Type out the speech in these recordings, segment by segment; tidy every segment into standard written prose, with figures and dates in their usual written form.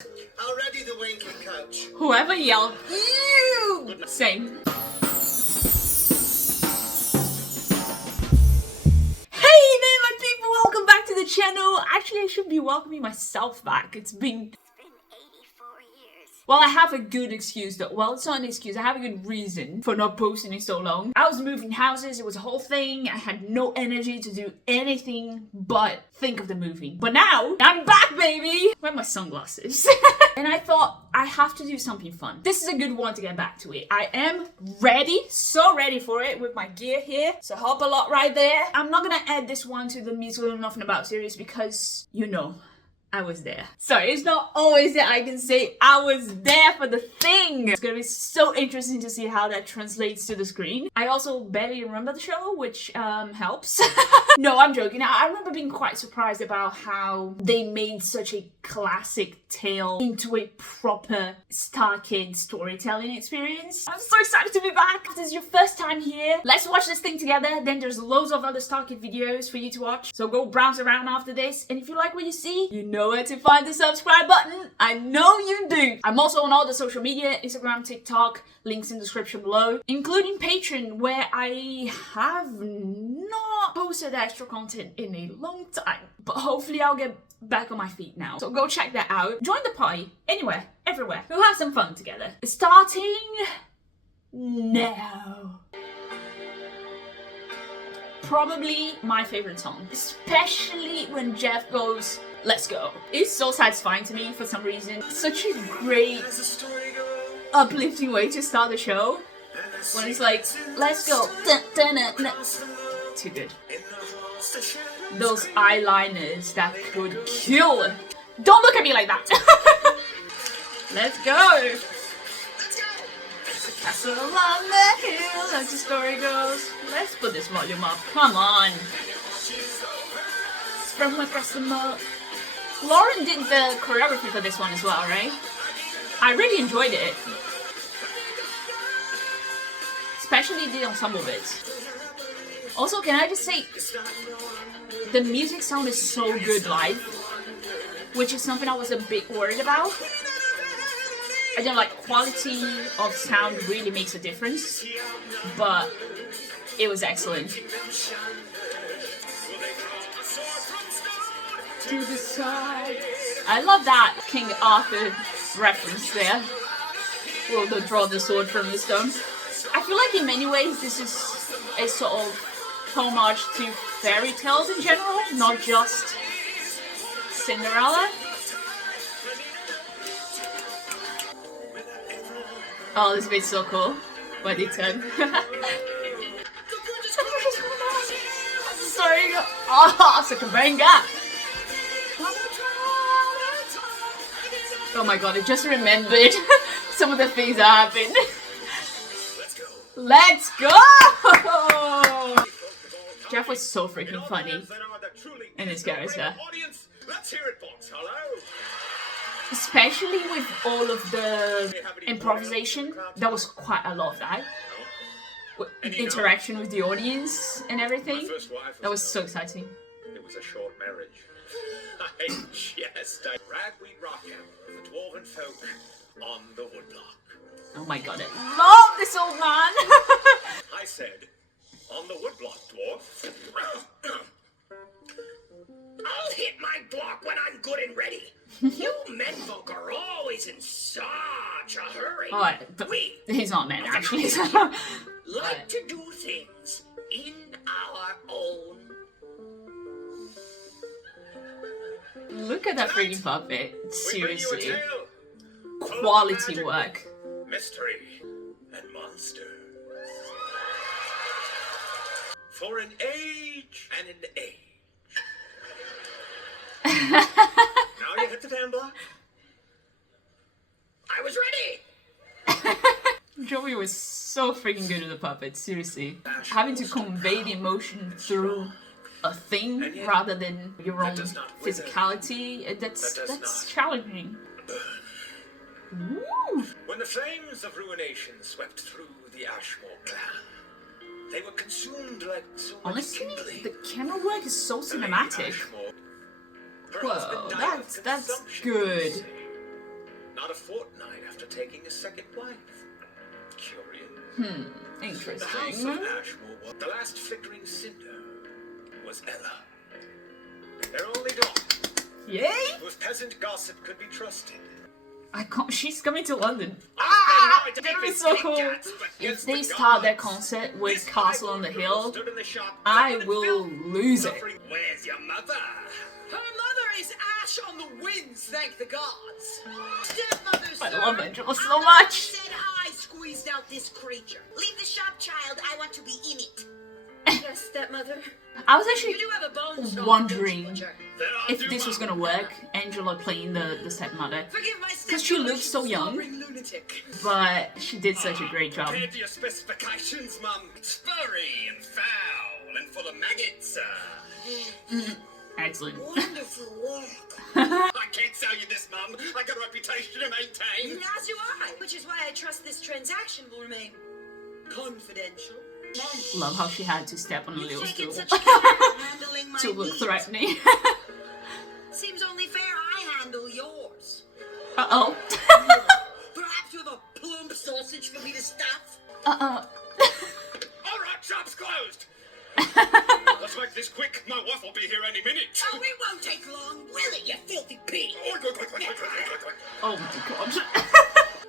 Already the winking coach. Whoever yelled, ew! Same. Welcome back to the channel. Actually, I should be welcoming myself back. It's been 84 years. Well, I have a good excuse though. Well, it's not an excuse. I have a good reason for not posting in so long. I was moving houses. It was a whole thing. I had no energy to do anything but think of the movie. But now, I'm back, baby! Where are my sunglasses? And I thought, I have to do something fun. This is a good one to get back to it. I am ready, so ready for it with my gear here. So hop a lot right there. I'm not gonna add this one to the musical Nothing About series because, you know, I was there. Sorry, it's not always that I can say I was there for the thing. It's gonna be so interesting to see how that translates to the screen. I also barely remember the show, which helps. No, I'm joking. I remember being quite surprised about how they made such a classic tale into a proper Starkid storytelling experience. I'm so excited to be back. If this is your first time here, let's watch this thing together. Then there's loads of other Starkid videos for you to watch. So go browse around after this. And if you like what you see, you know where to find the subscribe button. I know you do. I'm also on all the social media, Instagram, TikTok, links in the description below, including Patreon, where I have not posted extra content in a long time. But hopefully I'll get back on my feet now. So go check that out. Join the party, anywhere, everywhere. We'll have some fun together. Starting now. Probably my favorite song, especially when Jeff goes, "Let's go." It's so satisfying to me for some reason. Such a great, uplifting way to start the show. When it's like, "Let's go." Dun, dun, dun, dun. Too good. Those eyeliners that could kill. Don't look at me like that. Let's go. Castle on the hill, as the story goes. Let's put this volume up. Come on. From across the mud. Lauren did the choreography for this one as well, right? I really enjoyed it. Especially the ensemble bits. Also, can I just say, the music sound is so good live, which is something I was a bit worried about. I don't like quality of sound really makes a difference, but it was excellent. To the side. I love that King Arthur reference there. Well, they draw the sword from the stone. I feel like in many ways this is a sort of homage to fairy tales in general, not just Cinderella. Oh, this bit's so cool. Why did it turn? Sorry. Oh, such a banger. Oh my god, I just remembered some of the things that happened. Let's go! Jeff was so freaking funny in his character. Especially with all of the improvisation, there was quite a lot of that. Interaction with the audience and everything. That was so exciting. It was a short marriage. I jest ragweed rocket with the dwarven folk on the woodblock. Oh my god, I love this old man! I said, on the woodblock, dwarf. I'll hit my block when I'm good and ready. You menfolk are always in such a hurry. Oh, but he's not men, actually. Like to do things in our own. Look at that freaking puppet. Seriously. Quality work. Mystery and monster. For an age and an age. Now you hit the damn block. I was ready. Joey was so freaking good with the puppet, seriously. Having to convey the emotion through a thing rather than your own physicality, that's challenging. Ooh. When the flames of ruination swept through the Ashmore clan, they were consumed like so much Honestly, kindling. the camera work is so cinematic. Whoa, that's good. about a fortnight after taking a second wife. Curious. The house of Interesting. Ashmore, the last flickering cinder, was Ella. Their only daughter, Yay! whose peasant gossip could be trusted. I can't. She's coming to London. Ah! It's gonna be so cool. If they start their concert with Castle on the Hill, I will lose it. Where's your mother? Her mother is ash on the winds, thank the gods. Stepmother, I sir. love Angela so I much. said I squeezed out this creature. Leave the shop, child. I want to be in it. Yes, stepmother. I was You actually do have a bone strong, wondering don't you, Butcher? if this was gonna work. Angela playing the stepmother, Forgive my 'cause she stepmother, looks so she's a young. slobbering lunatic. but she did such a great job. Compared to your specifications, Mum. It's furry and foul and full of maggots. Excellent. Wonderful work. I can't sell you this, Mum. I got a reputation to maintain. As do I, which is why I trust this transaction will remain confidential. Love how she had to step on a little Taking stool such care of handling my to look needs. threatening. Seems only fair I handle yours. Uh-oh. Perhaps you have a plump sausage for me to stuff? Uh-oh. All right, shop's closed. Let's make this quick. My wife will be here any minute. Oh, it won't take long, will it, you filthy pig? Oh my god.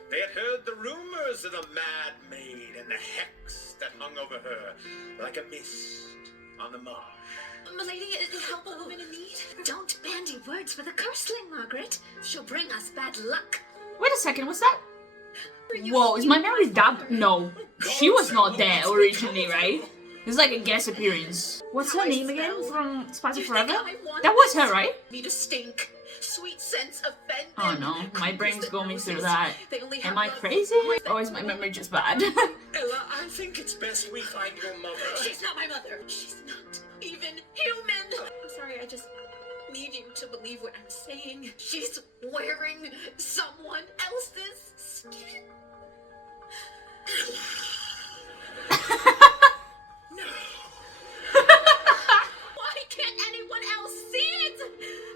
They had heard the rumors of the mad maid and the hex that hung over her like a mist on the marsh. Milady, help a woman in need? Don't bandy words with a curseling, Margaret. She'll bring us bad luck. Wait a second, what's that? Whoa, is my memory that? No. She was not there originally, right? It's like a guest appearance. What's her name again from Spicy Forever? That was her, right? Me to stink. Sweet scents offend Oh them. no, my brain's That going through noses. that. They only have Am I love for crazy? great- Or is my memory just bad? Ella, I think it's best we find your mother. She's not my mother. She's not even human. I'm sorry, I just need you to believe what I'm saying. She's wearing someone else's skin. Why can't anyone else see it?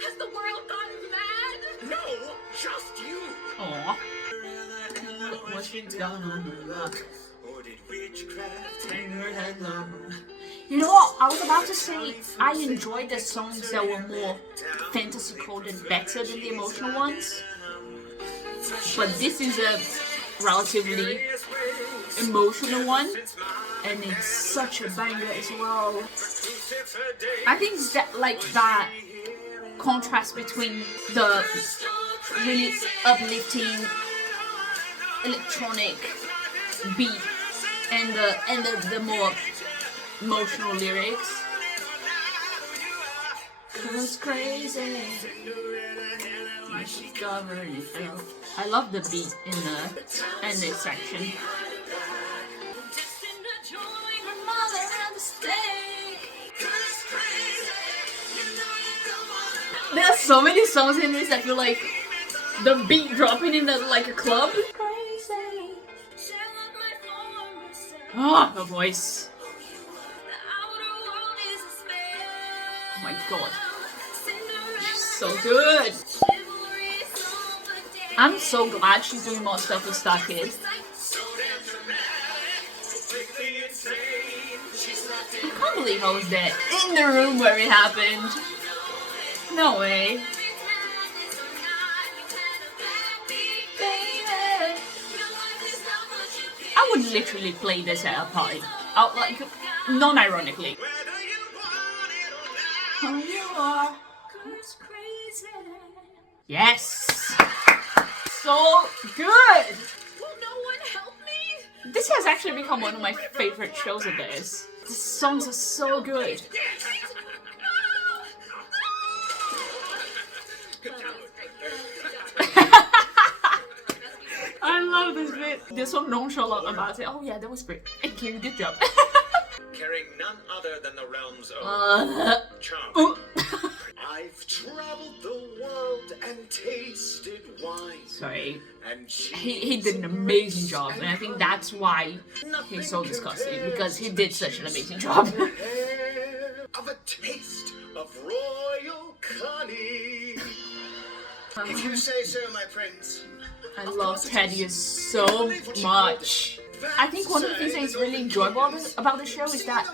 Has the world gone mad? No, just you. Aw. What's she done on her luck? Or did witchcraft Hang her head low. You know what? I was about to say I enjoyed the songs that were more fantasy coded better than the emotional ones. But this is a relatively emotional one, and it's such a banger as well. I think that like that contrast between the really uplifting electronic beat and the more emotional lyrics. Cause crazy. She's covered in filth. I love the beat in this section. There are so many songs in this. I feel like the beat dropping in like a club. Ah, her voice. Oh my god. She's so good. I'm so glad she's doing more stuff with Starkid. I can't believe I was there in the room where it happened. No way. I would literally play this at a party. Out like non-ironically. Oh, you are yes. So good. Will no one help me? This has actually become one of my favorite shows of theirs. The songs are so good. I love this bit. They're so nonchalant about it. Oh yeah, that was great. Thank you. Good job. Carrying none other than the realm's own charm. Ooh. I've traveled the world and tasted wine. Sorry. And He did an amazing job, and I think that's why he's so disgusting, because he did such an amazing job. Of a taste of royal cunning. If you say so, my prince. I Of love course it Teddy is. so Believe what you much. I think one of the things that is really enjoyable about the show is that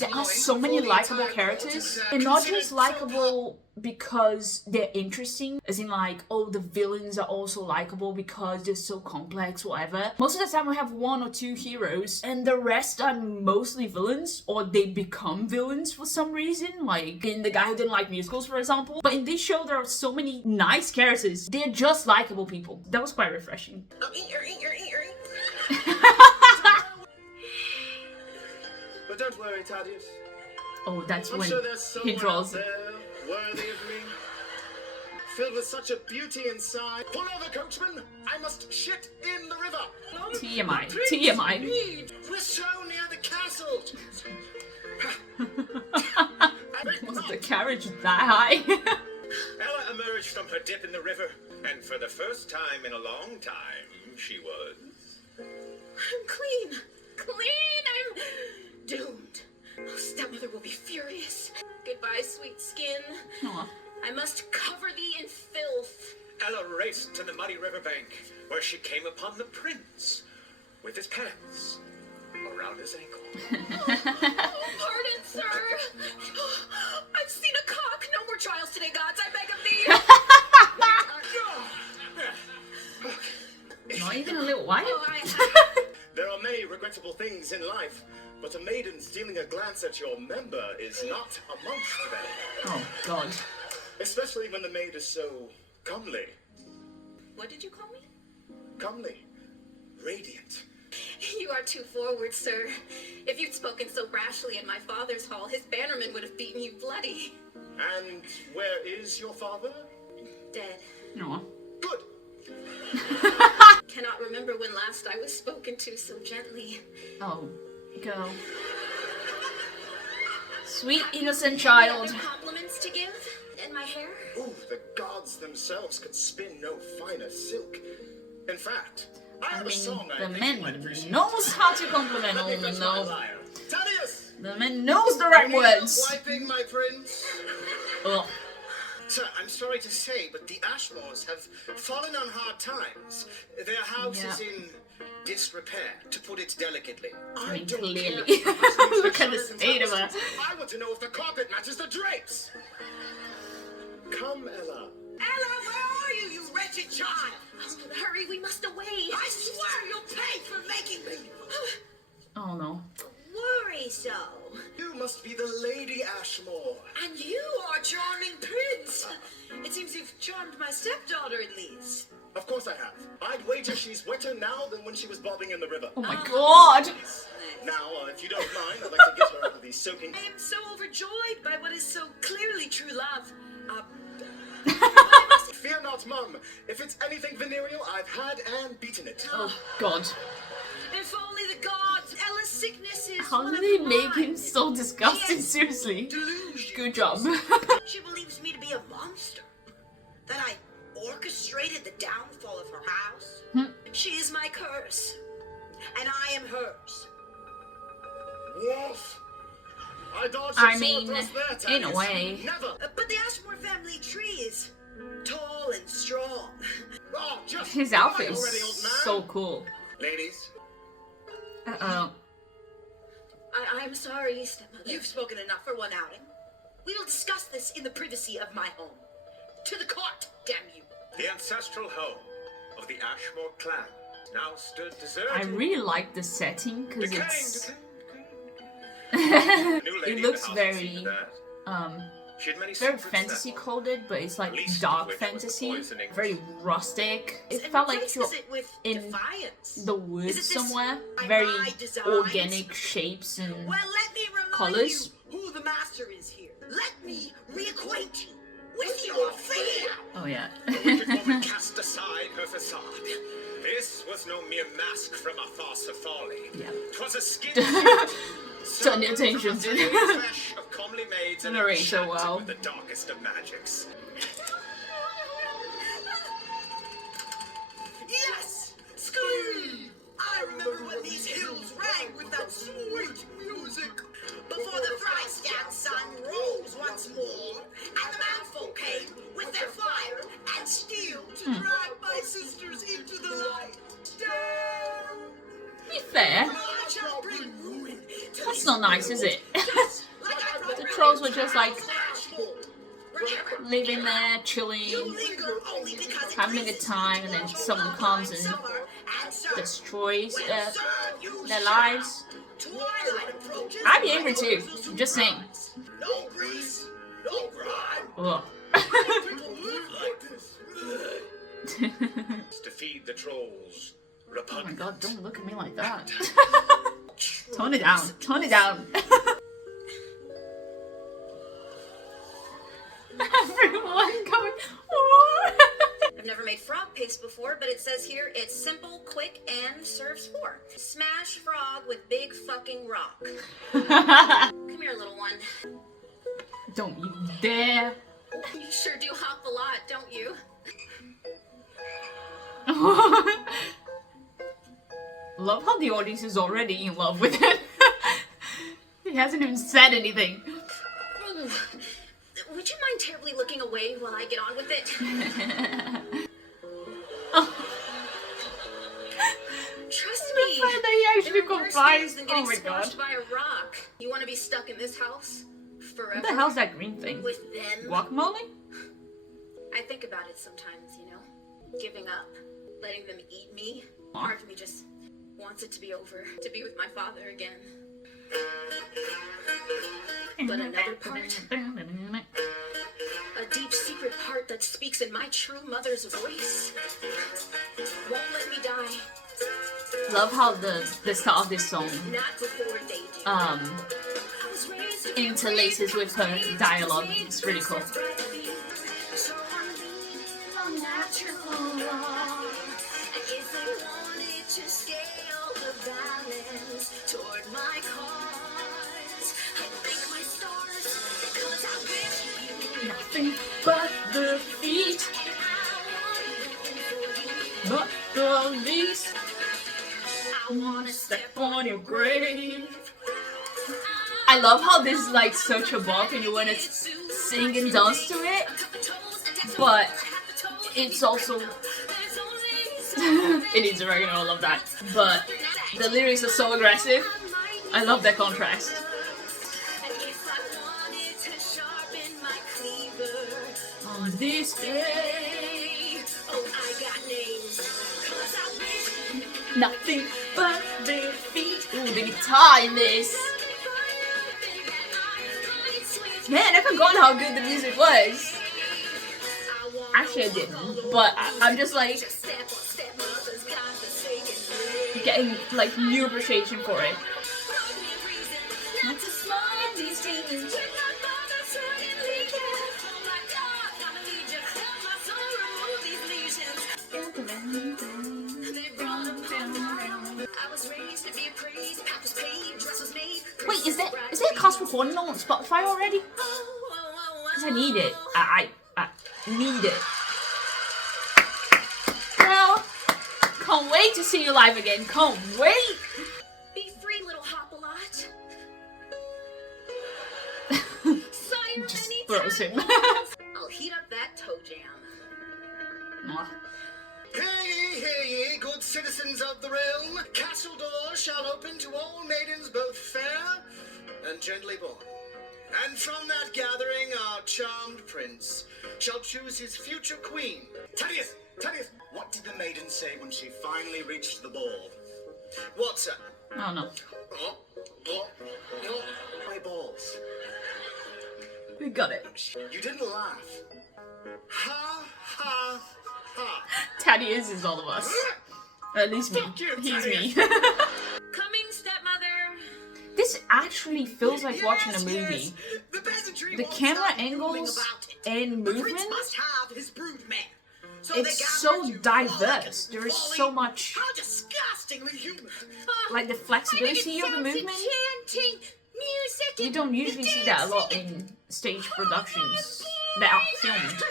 there are so many likable characters, and not just likable because they're interesting, as in like, oh, the villains are also likable because they're so complex, whatever. Most of the time we have one or two heroes, and the rest are mostly villains, or they become villains for some reason, like in The Guy Who Didn't Like Musicals, for example. But in this show, there are so many nice characters. They're just likable people. That was quite refreshing. But don't worry, Thaddeus. Oh, that's I'm when sure there's he someone draws out it. there worthy of me. Filled with such a beauty inside. Pull over, coachman! I must shit in the river! TMI. TMI. We're so near the castle! Was the carriage that high? Ella emerged from her dip in the river, and for the first time in a long time, she was... I'm clean. Clean! I'm doomed. Oh, stepmother will be furious. Goodbye, sweet skin. Aw. I must cover thee in filth. Ella raced to the muddy riverbank, where she came upon the prince, with his pants around his ankle. Oh, pardon, sir. I've seen a cock. No more trials today, gods. I beg of thee. Not even a little while. Oh, There are many regrettable things in life, but a maiden stealing a glance at your member is not amongst them. Oh, God. Especially when the maid is so comely. What did you call me? Comely. Radiant. You are too forward, sir. If you'd spoken so rashly in my father's hall, his bannermen would have beaten you bloody. And where is your father? Dead. Aw. Good. Cannot remember when last I was spoken to so gently. Oh, girl. Sweet innocent Any child. other compliments to give? And my hair? Ooh, the gods themselves could spin no finer silk. In fact, I I have a song mean, I the think man you might appreciate. knows how to compliment a Let me woman, fetch my though. lyre. Thaddeus! The man knows the right Any help words. wiping, my prince? Ugh. Sir, I'm sorry to say, but the Ashmores have fallen on hard times. Their house is Yeah. in disrepair, to put it delicately. I mean, don't clearly. care if the house needs Look at the repairs and state of her. tapestries. I want to know if the carpet matches the drapes. Come, Ella. Ella, where are you, you wretched child? Oh, hurry, we must away. I swear you'll pay for making me. Oh, no. Worry so. You must be the Lady Ashmore. And you are charming prince. It seems you've charmed my stepdaughter at least. Of course I have. I'd wager she's wetter now than when she was bobbing in the river. Oh my God. Now, if you don't mind, I'd like to get her out of these soaking... I am so overjoyed by what is so clearly true love. Fear not, Mum. If it's anything venereal, I've had and beaten it. Oh, God. If only the gods, Ella's sickness is How one did of they mine. make him so disgusting? Seriously. Delusion. Good job. She believes me to be a monster. That I orchestrated the downfall of her house. She is my curse. And I am hers. Wolf. I dodged I your mean, sword thrust there, in a Thaddeus. way. Never. But the Ashmore family tree is tall and strong. Oh, just His die outfit already, is old man. so cool. Ladies, Uh-oh. I'm sorry, stepmother. You've spoken enough for one outing. We will discuss this in the privacy of my home. To the court, damn you. The ancestral home of the Ashmore clan now stood deserted. I really like the setting because Decaying, it's decaying. New lady it in the looks house very seen that. She had many very secrets fantasy that- coded, but it's like least of dark which was the fantasy, poisoning. very rustic. It And felt like you're replaces it with in defiance. the Is it woods this somewhere. by Very my designs? organic shapes and Well, let me remind Colours? you who the master is here. Let me reacquaint you with your fear. oh yeah. The wicked woman cast aside her facade. This was no mere mask from a farce of folly. Yeah. 'Twas a skin Turn your attention to it. flesh of comely maids and Narrate so enchanted well. with the darkest of magics. Yes! Scream! I remember when these hills rang with that sweet music. Before the Frystad sun rose once more, and the manfolk came with their fire and steel. fair. That's not nice, is it? The trolls were just like living there, chilling, having a good time, and then someone comes and destroys their lives. I'd be angry too. I'm just saying. No grease, no grime. Ugh. To feed the trolls. Oh my god, don't look at me like that. Tone it down. Tone it down. Everyone going. I've never made frog paste before, but it says here it's simple, quick, and serves 4. Smash frog with big fucking rock. Come here, little one. Don't you dare. You sure do hop a lot, don't you? Love how the audience is already in love with it. He hasn't even said anything. Ooh. Would you mind terribly looking away while I get on with it? Oh. Trust The me. fact that he actually There are worse complies. things than Oh getting my god. squashed by a rock. You want to be stuck in this house forever? What the hell's that green thing? With them? Guacamole? I think about it sometimes, you know? Giving up, letting them eat me. Huh? Part of me just wants it to be over, to be with my father again. But another part, a deep secret part that speaks in my true mother's voice, won't let me die. Love how the start of this song Not before they do. um I was raised to be interlaces brave, with her brave, dialogue. brave, It's really cool. So I'm leaning on natural law. And if they wanted to scale the balance toward my cause, I'd thank my stars, 'cause I wish you Nothing but the feet, and I want not the least. I wanna Step on your grave. I love how this is like such a bop and you want to sing and dance to it, but it's also it needs oregano. I love that, but the lyrics are so aggressive. I love that contrast. On this day, nothing but their feet. Ooh, the guitar in this. Man, I forgot how good the music was. Actually, I didn't, but I'm just like getting like new appreciation for it. Not to smile these demons. Wait, is there a cast recording on Spotify already? Because I need it. I need it. Girl, can't wait to see you live again. Can't wait. Be free, little hop-a-lot. Sire, Just many throws him. times. I'll heat up that toe jam. Mwah. Hear ye, hear ye, good citizens of the realm. Castle doors shall open to all maidens both fair and gently born. And from that gathering our charmed prince shall choose his future queen. Thaddeus, Thaddeus, what did the maiden say when she finally reached the ball? What's that? Oh no. My balls. We got it. You didn't laugh. Ha, ha, ha. Thaddeus is all of us. At least me. Fuck you, He's me. Coming, stepmother. This actually feels like watching a movie. Yes. The peasantry The won't camera stop drooling angles about it. and The prince movement, must have his brood man. So it's they so gather to diverse. frolic There and is folly. so much, How disgustingly human. like the flexibility of the movement. Enchanting music. You don't usually see that a lot in stage productions that are filmed.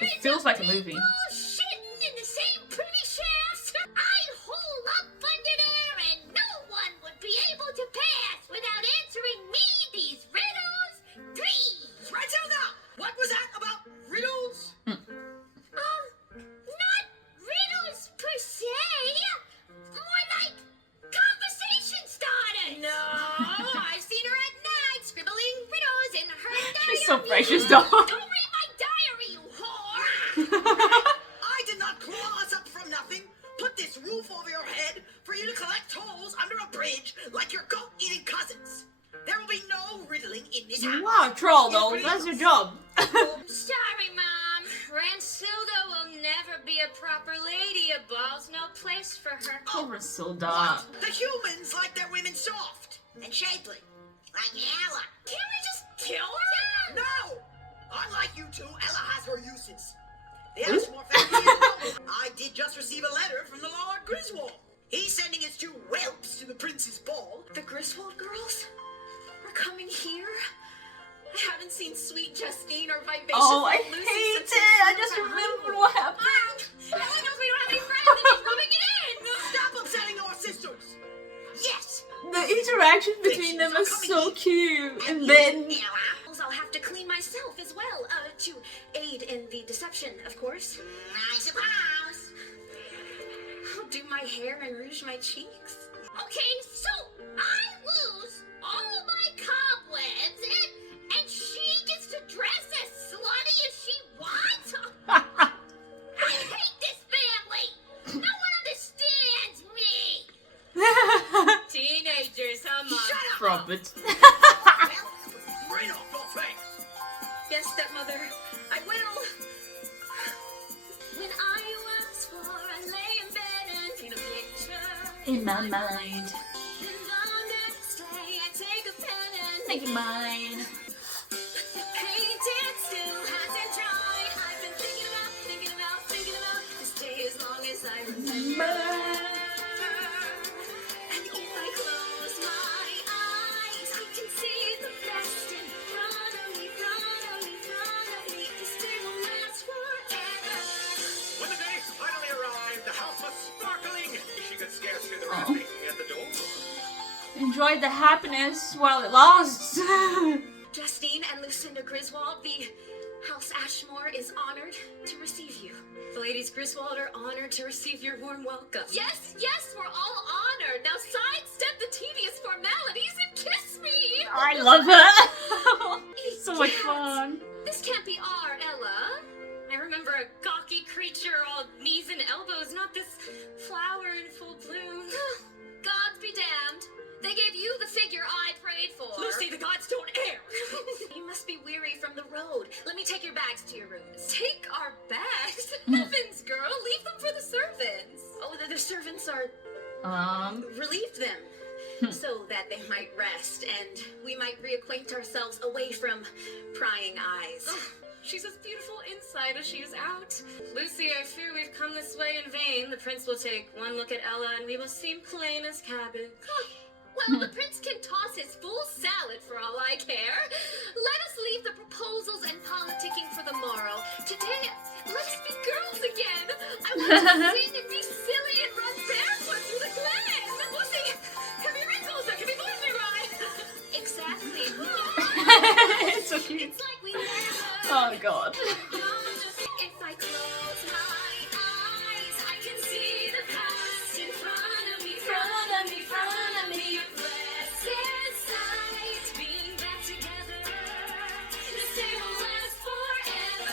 It feels like a movie. Shitting in the same privy shafts. I'd hole up under there and no one would be able to pass without answering me these riddles. 3. Right now, what was that about riddles? Not riddles per se. More like so precious, though. Don't read my diary, you whore! I did not claw us up from nothing. Put this roof over your head for you to collect tolls under a bridge like your goat-eating cousins. There will be no riddling in this house. Wow, troll though. That's your job. Sorry, Mom. Ransilda will never be a proper lady. A ball's no place for her. Silda. The humans like their women soft and shapely, like Ella. Can't we just kill her? No! Unlike you two, Ella has her uses. The Ashmore family is known. I did just receive a letter from the Lord Griswold. He's sending his two whelps to the prince's ball. The Griswold girls are coming here? I haven't seen Sweet Justine or Vivacious Oh, I Lucy hate since it. I they just flew remembered home. what happened. Ella knows we don't have any friends and she's rubbing it in. Stop upsetting our sisters! Yes! The interaction between them is so cute. And then Ella! I'll have to clean myself as well, to aid in the deception, of course. I suppose. I'll do my hair and rouge my cheeks. Okay, so I lose all my cobwebs and she gets to dress as slutty as she wants? I hate this family! No one understands me! Teenagers, huh, Mom? Shut up! Robert. Right off your face! Yes, stepmother, I will. When I was 4, I lay in bed and paint a picture. In my mind. Then under the sleigh, I take a pen and Make it mine. the painting still hasn't dried. I've been thinking about this day as long as I remember. And if I close my eyes, I can see the best in front of me. This day will last forever. When the day finally arrived, the house was sparkling. She could scarce hear the rapping at the door. Enjoy the happiness while it lasts. Justine and Lucinda Griswold, the House Ashmore is honored to receive you. The ladies Griswold are honored to receive your warm welcome. Yes, we're all honored. Now sidestep the tedious formalities and kiss me. I love her. So much fun. This can't be our Ella. I remember a gawky creature all knees and elbows, not this flower in full bloom. Gods be damned. They gave you the figure I prayed for. Lucy, the gods don't err. You must be weary from the road. Let me take your bags to your rooms. Take our bags. Heavens, girl, leave them for the servants. Oh, the servants are relieved them so that they might rest and we might reacquaint ourselves away from prying eyes. She's as beautiful inside as she is out. Lucy, I fear we've come this way in vain. The prince will take one look at Ella and we will seem plain as cabbage. Well, the prince can toss his full salad for all I care. Let us leave the proposals and politicking for the morrow. Today, let us be girls again. I want to sing and be silly and run barefoot through the glen. Lucy, have your wrinkles? There can be boys nearby. Exactly. It's so cute. It's like we never. Oh god. If I close my eyes, I can see the past in front of me. Your blessed sight, being back together. This day will last forever.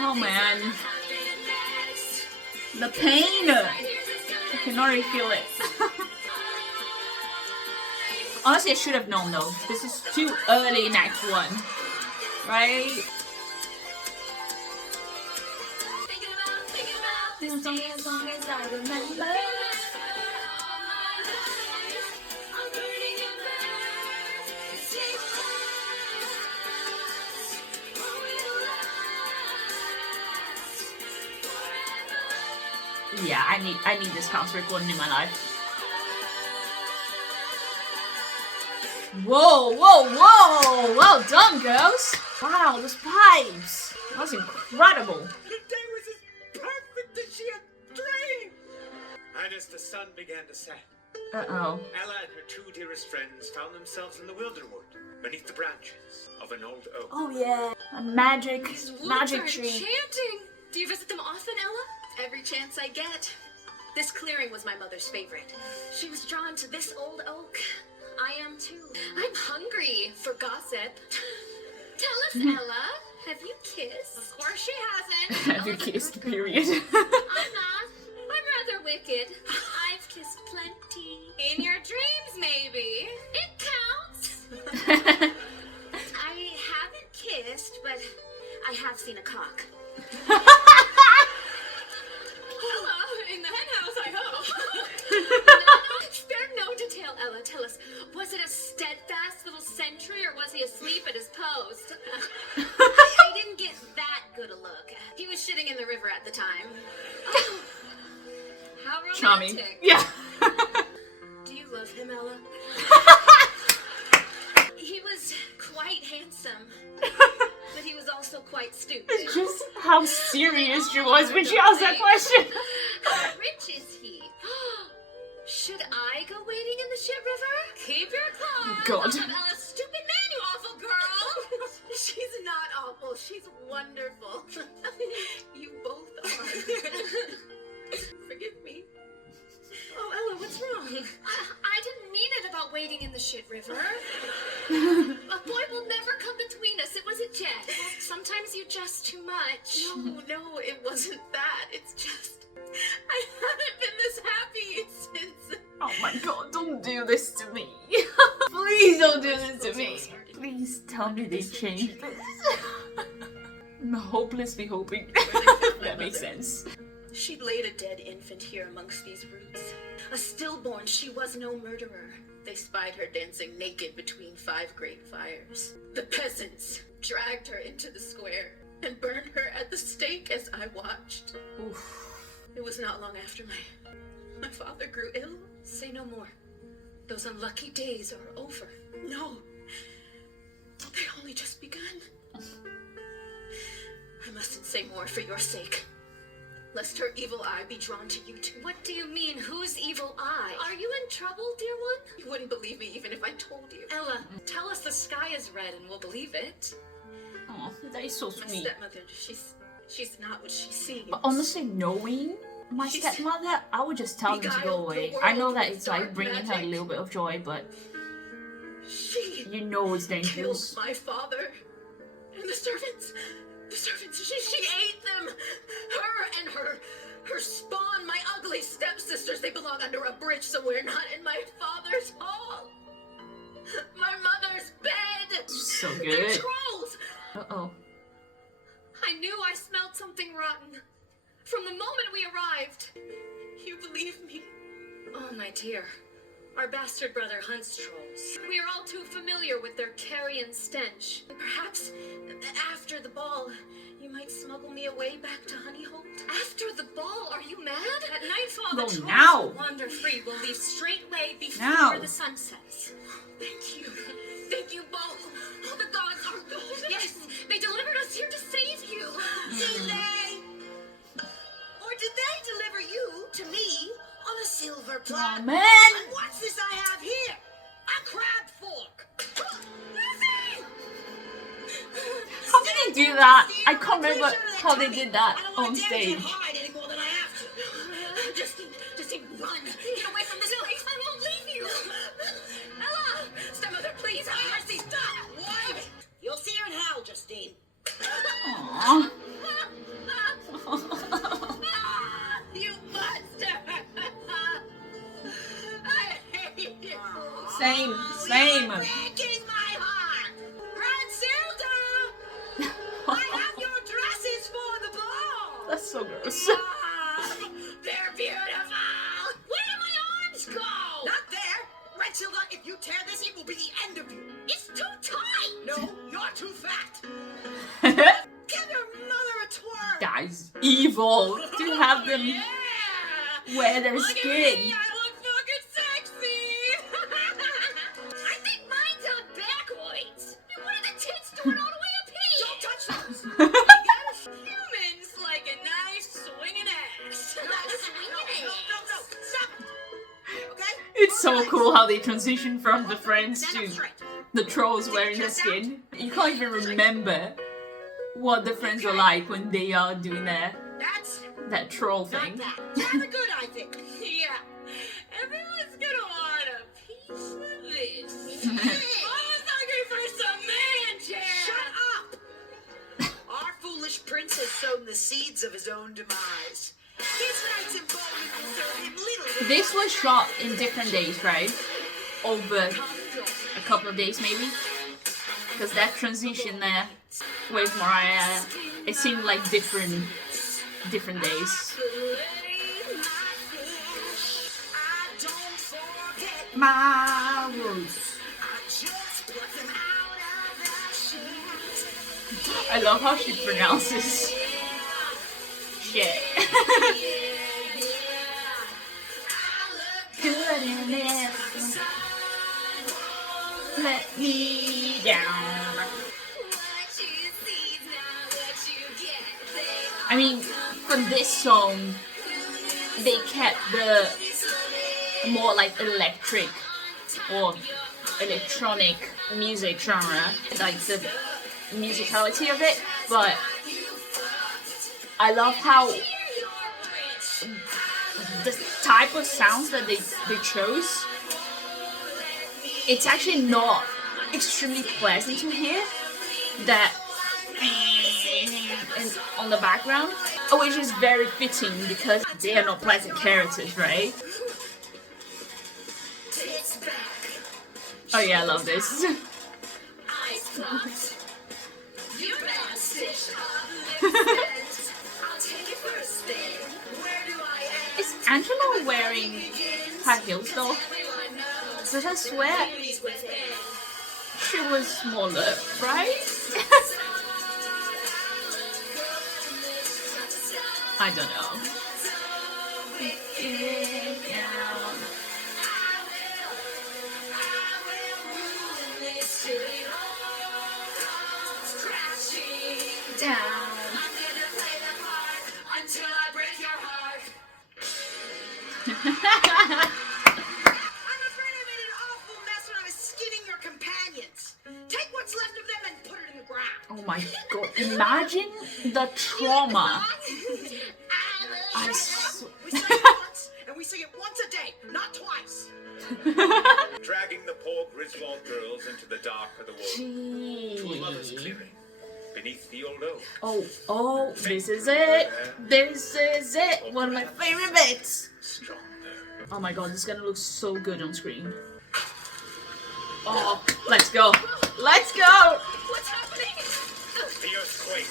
Oh man. Happiness. The pain. I can already feel it. Honestly, I should have known though. This is too early in Act 1. Right? Thinking about this day as long as I remember. I'm burning in burn. This day will last. Oh, it'll last forever. Yeah, I need this concert recording in my life. Whoa, whoa, whoa! Well done, girls! Wow, those pipes! That was incredible! The day was as perfect as she had dreamed! And as the sun began to set, Uh-oh. Ella and her two dearest friends found themselves in the Wilderwood, beneath the branches of an old oak. Oh yeah, a magic These woods magic are tree. enchanting. Do you visit them often, Ella? Every chance I get. This clearing was my mother's favorite. She was drawn to this old oak. I am too. I'm hungry for gossip. Tell us, Ella, have you kissed? Of course she hasn't. Have you kissed, period? I'm not. I'm rather wicked. I've kissed plenty. In your dreams, maybe. It counts. I haven't kissed, but I have seen a cock. Ella, in the henhouse, I hope. Spare no detail, Ella. Tell us, was it a steadfast little sentry or was he asleep at his post? I didn't get that good a look. He was shitting in the river at the time. Oh, how romantic. Charming. Yeah. Do you love him, Ella? He was quite handsome, but he was also quite stupid. It's just how serious she was when she asked that question. How rich is he? Should I go wading in the shit river? Keep your claws God. off of Ella's stupid man, you awful girl. She's not awful. She's wonderful. You both are. Forgive me. Oh, Ella, what's wrong? I didn't mean it about wading in the shit river. A boy will never come between us. It was a jest. Sometimes you jest too much. No, it wasn't that. It's just... I haven't been this happy since... Oh my god, don't do this to me. Please don't do this to me. Please tell me they changed this. I'm hopelessly hoping that makes sense. She'd laid a dead infant here amongst these roots. A stillborn, she was no murderer. They spied her dancing naked between 5 great fires. The peasants dragged her into the square and burned her at the stake as I watched. Oof. It was not long after my father grew ill. Say no more. Those unlucky days are over. No. They only just begun. I mustn't say more for your sake. Lest her evil eye be drawn to you too. What do you mean, whose evil eye? Are you in trouble, dear one? You wouldn't believe me even if I told you. Ella, tell us the sky is red and we'll believe it. Oh, that is so My sweet. stepmother, she's not what she seems. But honestly, knowing my stepmother, I would just tell them to go away. I know that it's like bringing her a little bit of joy, but She you know it's killed dangerous. my father and the servants. She ate them. Her and her spawn, my ugly stepsisters. They belong under a bridge somewhere, not in my father's hall. My mother's bed. So They're good. trolls. Uh-oh. I knew I smelled something rotten from the moment we arrived. You believe me? Oh, my dear. Our bastard brother hunts trolls. We are all too familiar with their carrion stench. Perhaps after the ball, you might smuggle me away back to Honeyholt. After the ball? Are you mad? At nightfall, No, the trolls now. will wander free. We'll leave straightway before Now. the sun sets. Thank you. Thank you both. Oh, the gods are golden. Yes, they delivered us here to save you. Did they? Or did they deliver you to me on a silver platter? Oh, man. And what's this I have here? A crab fork. Lizzie! How did they do that? I can't remember how they did that on stage. Justine, run! Get away from this place! I won't leave you! Ella! Stepmother, please have mercy! Stop! What? You'll see her in hell, Justine. Aww. You monster! I hate you! Same. Breaking my heart! Grandsilda! I have your dresses for the ball! That's so gross. Ah, they're beautiful! Where do my arms go? Not there! Grandsilda, if you tear this, it will be the end of you! It's too tight! No, you're too fat! Give your mother a twirl! Guys, evil to have them Yeah! wear their Look at skin. me, I look fucking sexy! I think mine's on backwards! What are the tits doing all the way up here? Don't touch those! Humans like a nice swinging ass. No, stop! Okay? It's so cool how they transition from the friends Stand up to straight. the trolls wearing their skin. You can't even remember what the friends were like when they are doing That's that troll not thing. that. Rather good, I think. Yeah. Everyone's gonna want a piece of this. Hey, I was looking for some man jam. shut up! has sown the seeds of his own demise. His night's involvement will serve him little. This was shot in different days, right? Over a couple of days, maybe. Because that transition there with Mariah, it seemed like different days. My roots. I love how she pronounces shit. Good in this. Let me down. I mean, for this song, they kept the more like electric or electronic music genre, like the musicality of it, but I love how the type of sounds that they chose, it's actually not extremely pleasant to hear, that and on the background, which is very fitting because they are not pleasant characters, right? Oh yeah, I love this. Is Angela wearing high heels though? But I swear she was smaller, right? I don't know. Down. Until I break your heart. I'm afraid I made an awful mess when I was skinning your companions. Take what's left of them and put it in the ground. Oh my god, imagine the trauma. We sing it once, and we sing it once a day, not twice. Dragging the poor Griswold girls into the dark of the wood to a lover's clearing beneath the old oak. Oh, this is it. This is it. One of my favorite bits. Stronger. Oh my god, this is gonna look so good on screen. Oh, let's go. Let's go. What's happening? The earthquake.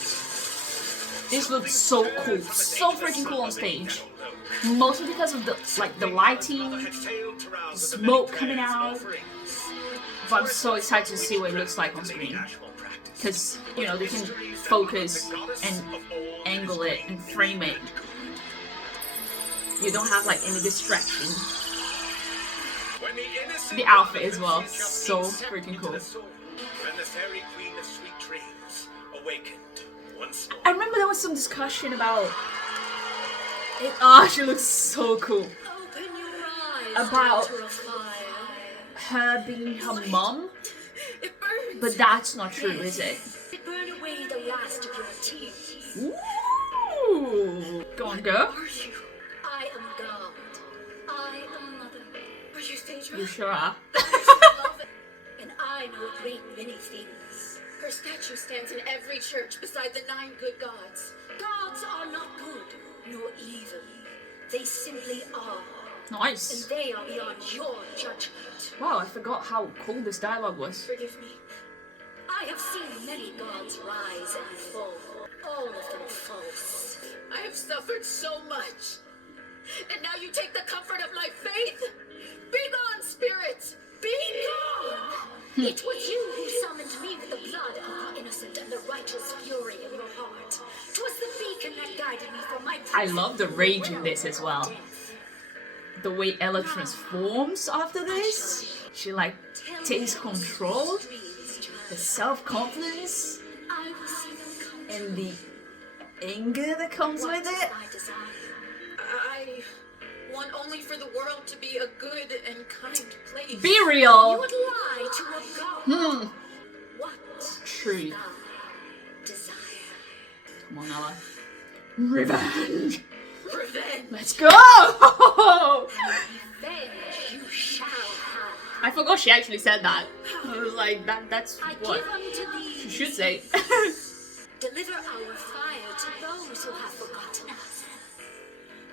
This looks so cool. So freaking cool on stage. Mostly because of the lighting, smoke coming out. But I'm so excited to see what it looks like on screen. Because, you know, they can focus and angle it and frame it. You don't have like any distraction. The outfit as well, so freaking cool. And the fairy queen of sweet dreams awakened once more. I remember there was some discussion about it. Oh, she looks so cool. Open your eyes, About daughter of fire. her being her mum, It burns. but that's not true, is it? It burned away the last of your tears. Ooh. Go on, girl. Are you? I am God. I am Mother. Are you Phaedra? You sure are. And I know a great many things. Her statue stands in every church beside the 9 good gods. Gods are not good nor evil. They simply are. And Nice. they are beyond your judgment. Wow, I forgot how cool this dialogue was. Forgive me. I have seen many gods rise and fall. All of them false. I have suffered so much. And now you take the comfort of my faith? Be gone, spirits! Be gone! It was you who summoned me with the blood of the innocent and the righteous fury in your heart. 'Twas the beacon that guided me from my I love the rage in this as well. death. The way Ella transforms after this. She like takes control. The self-confidence I will see them come and the anger that comes What with does it. thy desire? I want only for the world to be a good and kind place. Be You real. would lie to a god. Hmm. What True. thou desire? Come on, Ella. Revenge. Revenge. Let's go. Revenge you shall have. I forgot she actually said that. I was like, that's I what give unto thee she should say. deliver our fire to those who have forgotten us.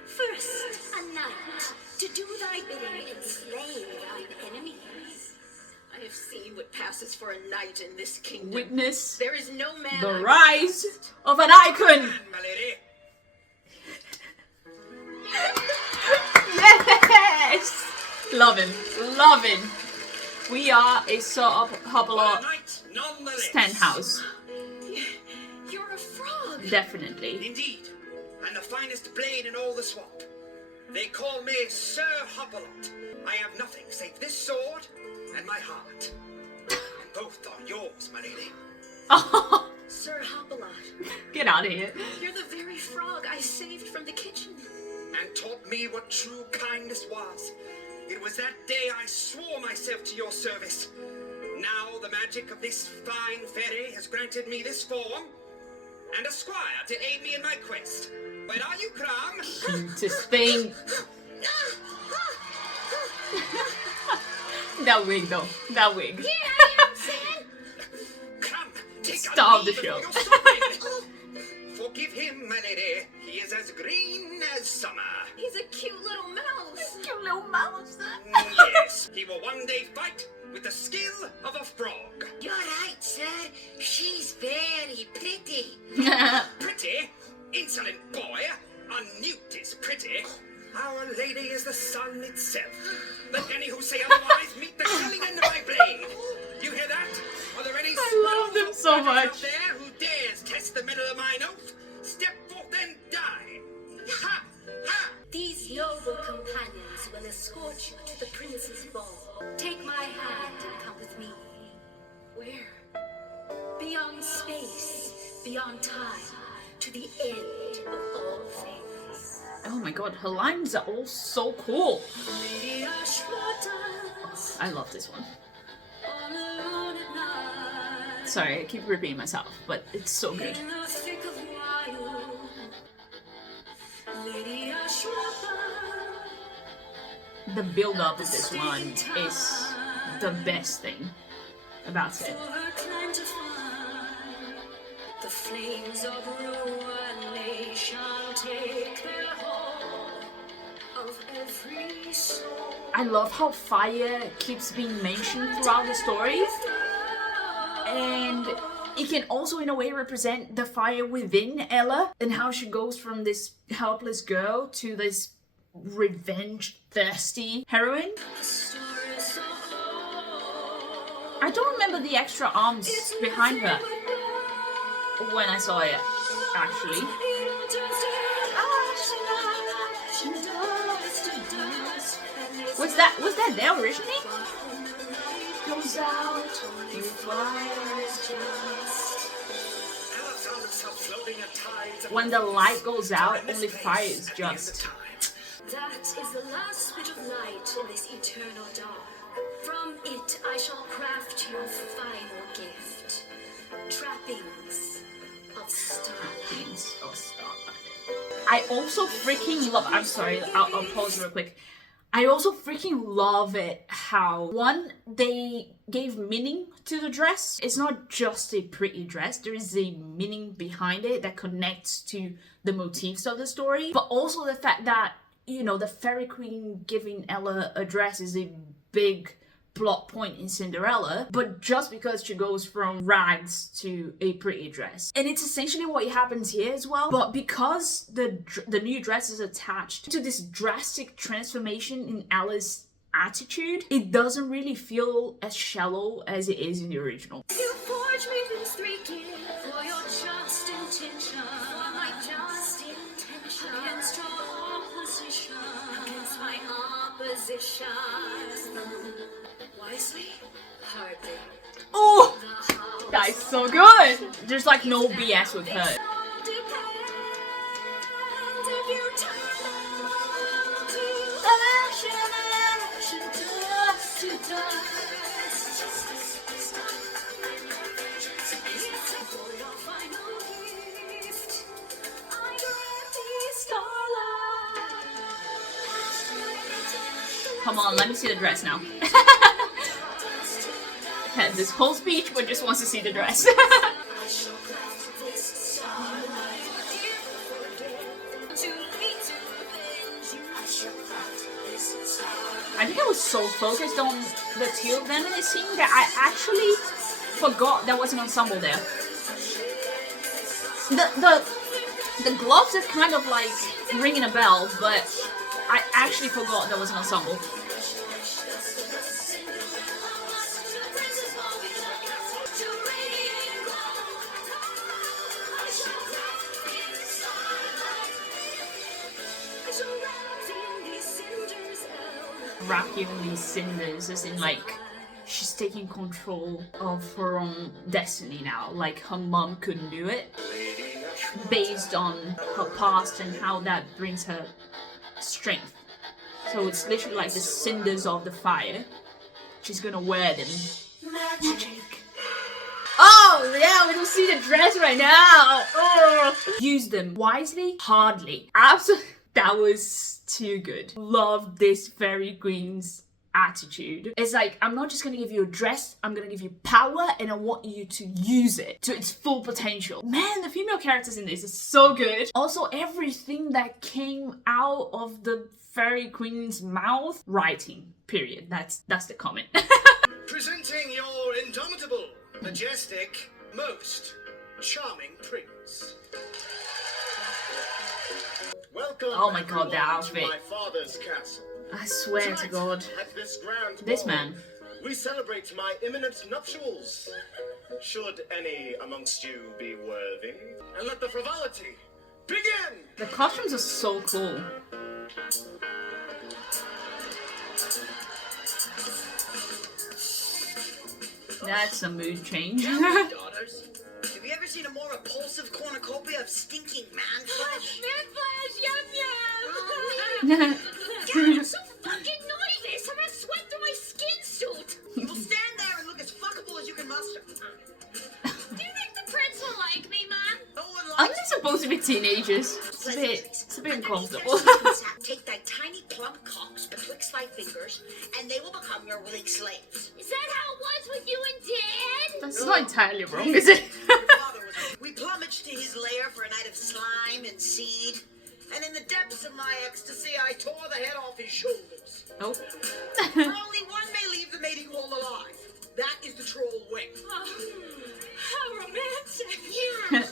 First, a knight, to do thy bidding and slay thine enemies. I have seen what passes for a knight in this kingdom. Witness There is no man the rise of an icon. My lady. Yes! Loving, loving. We are a sort of Hopalot Knight, nonetheless. Stenhouse. You're a frog. Definitely. Indeed, and the finest blade in all the swamp. They call me Sir Hopalot. I have nothing save this sword and my heart. And both are yours, my lady. Oh, Sir Hopalot, get out of here. you're the very frog I saved from the kitchen. And taught me what true kindness was. It was that day I swore myself to your service. Now the magic of this fine fairy has granted me this form and a squire to aid me in my quest. Where are you, Cram? Cutest thing. That wig though. That wig. Here I am, Sin. Cram, take Stop a the leave show. of your sovereign. Forgive him, my lady. He is as green as summer. He's a cute little mouse. Cute little mouse. Yes, he will one day fight with the skill of a frog. You're right, sir. She's very pretty. Pretty? Insolent boy! A newt is pretty. Our lady is the sun itself. Let any who say otherwise meet the culling end of my blade. You hear that? Are there any I love them so out much. there who dares test the metal of mine oath? Step forth and die. Ha! Ha! These noble companions will escort you to the prince's ball. Take my hand and come with me. Where? Beyond space, beyond time, to the end of all things. Oh my god, her lines are all so cool. Lady Ashwater's I love this one. all alone at night. Sorry, I keep repeating myself, but it's so good. In the thick of wild, Lady Ashwater. The build up of this one is the best thing about it. For her clan to find, the flames of ruination take their hold of every soul. I love how fire keeps being mentioned throughout the story, and it can also in a way represent the fire within Ella and how she goes from this helpless girl to this revenge thirsty heroine. I don't remember the extra arms behind her when I saw it, actually. Was that there originally? Goes out with fires. Ella found herself floating at tides of When the light goes out, only fire is at the end of just. time. That is the last bit of light in this eternal dark. From it I shall craft your final gift. Trappings of starlight. I also freaking love. I'm sorry, I'll pause real quick. I also freaking love it how, one, they gave meaning to the dress. It's not just a pretty dress, there is a meaning behind it that connects to the motifs of the story. But also the fact that, you know, the Fairy Queen giving Ella a dress is a big plot point in Cinderella, but just because she goes from rags to a pretty dress. And it's essentially what happens here as well, but because the new dress is attached to this drastic transformation in Ella's attitude, it doesn't really feel as shallow as it is in the original. You forge me these three gifts for your just intention. For my just intention. Against your opposition. Against my opposition. Wisely? Hardly. Oh, that's so good. There's like no BS with her. Come on, let me see the dress now. Had this whole speech, but just wants to see the dress. I think I was so focused on the two of them in this scene that I actually forgot there was an ensemble there. The gloves are kind of like ringing a bell, but I actually forgot there was an ensemble. Wrap you in these cinders, as in like she's taking control of her own destiny now, like her mom couldn't do it, based on her past and how that brings her strength. So it's literally like the cinders of the fire. She's gonna wear them. Magic. Oh yeah, we don't see the dress right now. Oh. Use them wisely? Hardly. Absolutely. That was too good. Love this fairy queen's attitude. It's like, I'm not just gonna give you a dress, I'm gonna give you power, and I want you to use it to its full potential. Man, the female characters in this is so good. Also, everything that came out of the fairy queen's mouth, writing, period. That's the comment. Presenting your indomitable, majestic, most charming prince. Welcome, oh my god, that everyone, outfit. to my father's castle. I swear to God. At this grand This ball, man. we celebrate my imminent nuptials. Should any amongst you be worthy, and let the frivolity begin. The costumes are so cool. That's a mood change. Daughters, have you ever seen a more repulsive cornucopia of stinking man flesh? Man flesh, yum yum! God, I'm so fucking nervous. I'm gonna sweat through my skin suit. You will stand there and look as fuckable as you can muster. Do you think the prince will like me, man? No one Aren't likes they supposed to be teenagers? It's a bit uncomfortable. Take thy tiny plump cocks betwixt thy fingers, and they will become your willing slaves. Is that how it was with you and Dad? That's not entirely wrong, is it? We plumaged to his lair for a night of slime and seed, and in the depths of my ecstasy, I tore the head off his shoulders. Oh. For only one may leave the mating hole alive. That is the troll wing. Oh, how romantic. Yeah.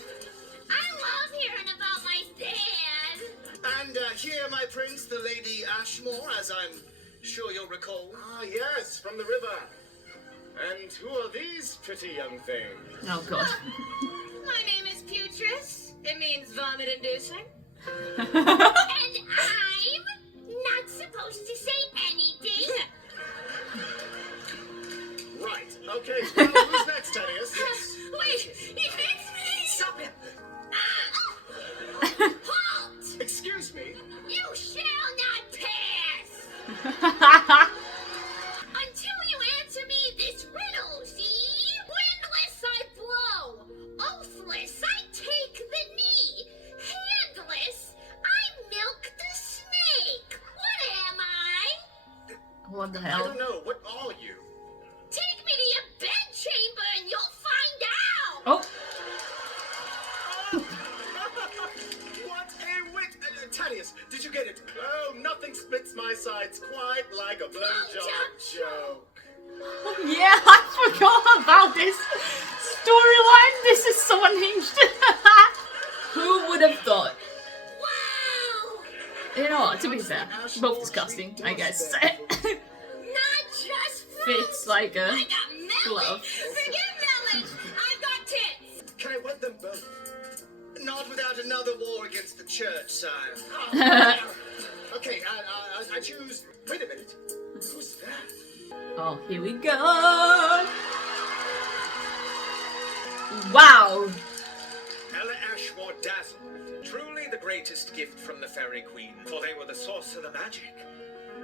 I love hearing about my dad. And here, my prince, the Lady Ashmore, as I'm sure you'll recall. Ah, yes, from the river. And who are these pretty young things? Oh god. My name is Putris. It means vomit-inducing. And I'm not supposed to say anything. Right, okay, well, who's next, Thaddeus? Wait, he hits me! Stop him! Halt! Excuse me? You shall not pass! Until you answer me this riddle, see? Windless I blow, oathless I take the knee, handless I milk the snake. What am I? What the I hell? don't know, what are you? Take me to your bedchamber and you'll find out! Oh. What a wit! Thaddeus, did you get it? Oh, nothing splits my sides quite like a blowjob joke. Yeah, I forgot about this storyline. This is so unhinged. Who would have thought? Wow! You know what, to be fair, both disgusting, I guess. Not just fruits. Fits like a I got melon. glove. Forget melon. I've got tits. Can I wed them both? Not without another war against the church, sire. Okay, I choose... Wait a minute. Who's that? Oh, here we go. Wow. Ella Ashmore dazzled. Truly the greatest gift from the Fairy Queen, for they were the source of the magic.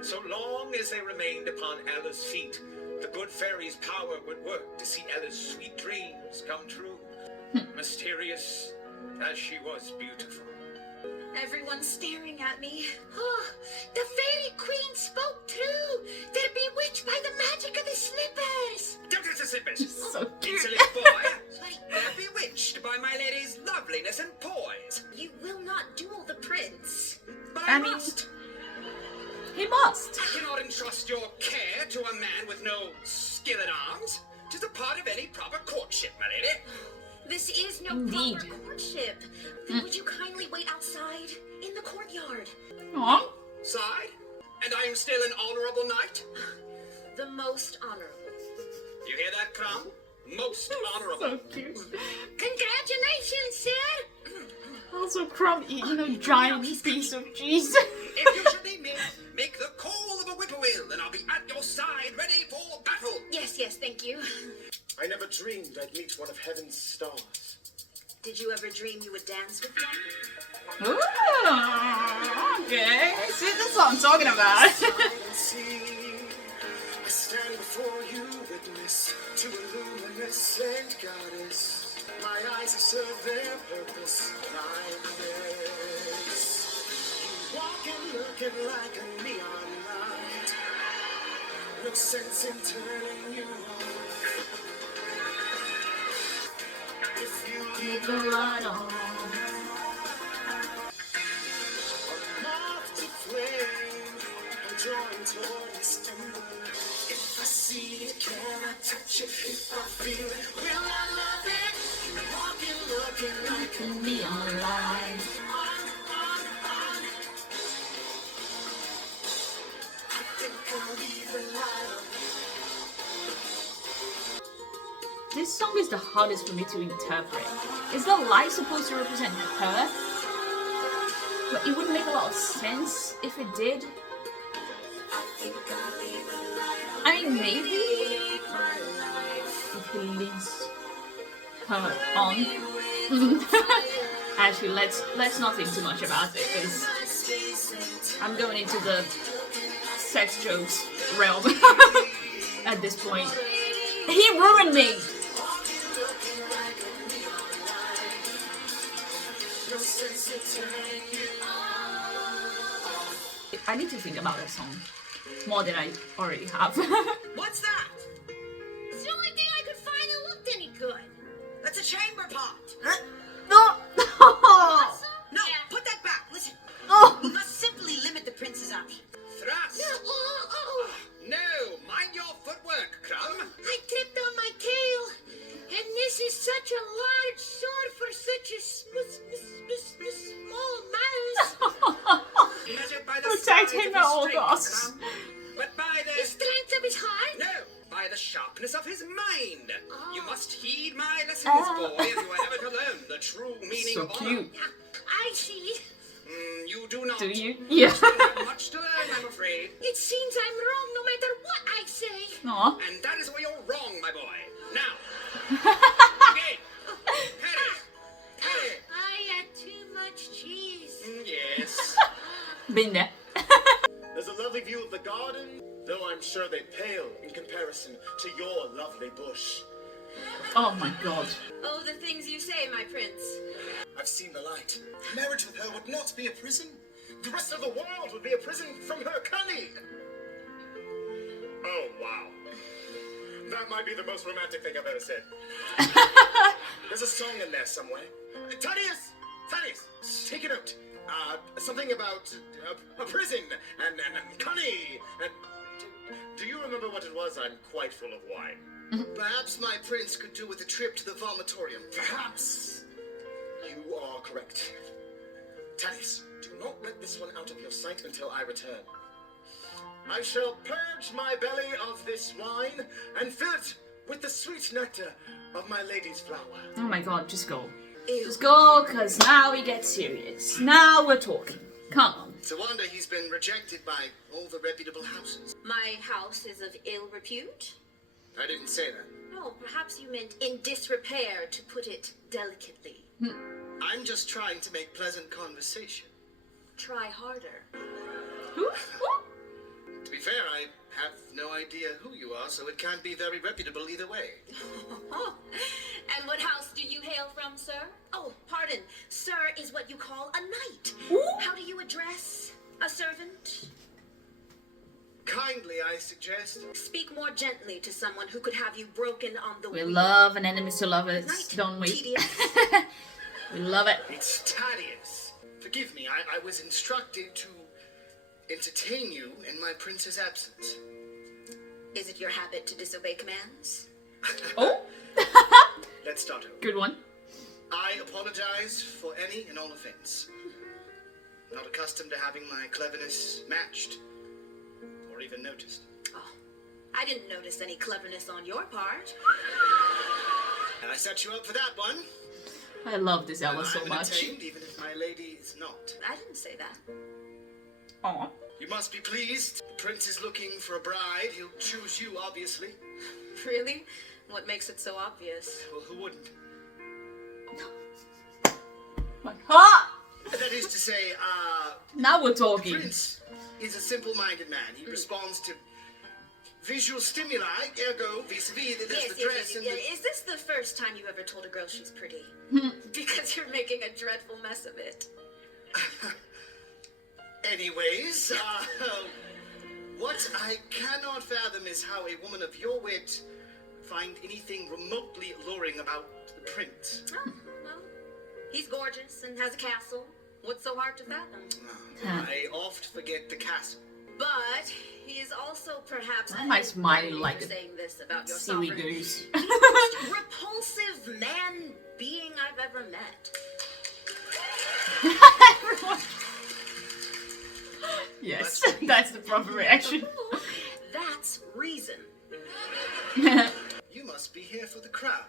So long as they remained upon Ella's feet, the good fairy's power would work to see Ella's sweet dreams come true. Mysterious as she was beautiful. Everyone's staring at me. Oh, the fairy queen spoke true. They're bewitched by the magic of the slippers. Don't touch the slippers! So cute. Insolent boy! They're bewitched by my lady's loveliness and poise. You will not duel the prince. But I I mean- must. He must. You cannot entrust your care to a man with no skill at arms. 'Tis a part of any proper courtship, my lady. This is no Indeed. proper courtship. Then would you kindly wait outside in the courtyard? Aw. Side? And I am still an honorable knight? The most honorable. You hear that, Crumb? Most honorable. So cute. Congratulations, sir. Also, Crumb eating a giant piece of cheese. If you should need me, make the call of a whippoorwill, and I'll be at your side, ready for battle. Yes, thank you. I never dreamed I'd meet one of heaven's stars. Did you ever dream you would dance with one? Ooh, okay. See, that's what I'm talking about. See, I stand before you, witness to a luminous and goddess. My eyes have served their purpose. Blindness. You walking, looking like a neon light. No sense in turning you off. If you leave the light on, a moth to flame, I'm drawing toward this ember. If I see it, can I touch it? If I feel it, will I love it? You walking, looking like a neon light. On. I think I'll leave the light on. This song is the hardest for me to interpret. Is the light supposed to represent her? But it wouldn't make a lot of sense if it did. I mean, maybe if he leads her on. Actually, let's not think too much about it, because I'm going into the sex jokes realm at this point. He ruined me. I need to think about that song more than I already have. What's that? It's the only thing I could find that looked any good. That's a chamber pot. No. No, put that back. Listen. Oh. We must simply limit the prince's option. Thrust. Oh, No, mind your footwork, Crumb. I tripped on my tail. And this is such a large sword for such a small mouse. Measured by the Protect size him of at his all strength, costs. Crumb, but by The the strength of his heart? no, by the sharpness of his mind. Oh. You must heed my lessons, boy, if you are ever to learn the true meaning So of honor. cute. I see. You do not. Do you? Yeah. Still have much to learn, I'm afraid. It seems I'm wrong no matter what I say. Aw. And that is where you're wrong, my boy. Now, again. Harry. I had too much cheese. Yes. Been there. There's a lovely view of the garden, though I'm sure they pale in comparison to your lovely bush. Oh my god. Oh, the things you say, my prince. I've seen the light. Marriage with her would not be a prison. The rest of the world would be a prison from her cunning. Oh, wow. That might be the most romantic thing I've ever said. There's a song in there somewhere. Thaddeus! Take a note. Something about a prison and cunning. And do you remember what it was? I'm quite full of wine. Perhaps my prince could do with a trip to the vomitorium. Perhaps. You are correct. Thaddeus, do not let this one out of your sight until I return. I shall purge my belly of this wine and fill it with the sweet nectar of my lady's flower. Oh my god, just go. Ew. Just go, because now we get serious. Now we're talking. Come on. It's a wonder he's been rejected by all the reputable houses. My house is of ill repute? I didn't say that. No, perhaps you meant in disrepair, to put it delicately. I'm just trying to make pleasant conversation. Try harder. Who? To be fair, I have no idea who you are, so it can't be very reputable either way. And what house do you hail from, sir? Oh, pardon. Sir is what you call a knight. Ooh. How do you address a servant? Kindly, I suggest. Speak more gently to someone who could have you broken on the We wheel. love an enemies to lovers, Knight, don't we? tedious. We love it. It's Thaddeus. Forgive me, I was instructed to entertain you in my prince's absence. Is it your habit to disobey commands? Oh, Let's start over. good one. I apologize for any and all offense. I'm not accustomed to having my cleverness matched or even noticed. Oh, I didn't notice any cleverness on your part. And I set you up for that one. I love this Ella so I'm much. entertained even if my lady is not. I didn't say that. Aw. You must be pleased. The prince is looking for a bride. He'll choose you, obviously. Really? What makes it so obvious? Well, who wouldn't? Like, ha! That is to say, Now we're the talking. prince is a simple-minded man. He responds to visual stimuli, ergo, vis-a-vis, there's the dress and the... Is this the first time you ever told a girl she's pretty? Because you're making a dreadful mess of it. Anyways, what I cannot fathom is how a woman of your wit find anything remotely alluring about the prince. Oh, well, he's gorgeous and has a castle. What's so hard to fathom? I oft forget the castle. But he is also perhaps... Why am I smiling for like a saying this about your silly sovereign, goose? the most repulsive man being I've ever met. Yes, that's the proper reaction. Ooh, that's reason. You must be here for the crown.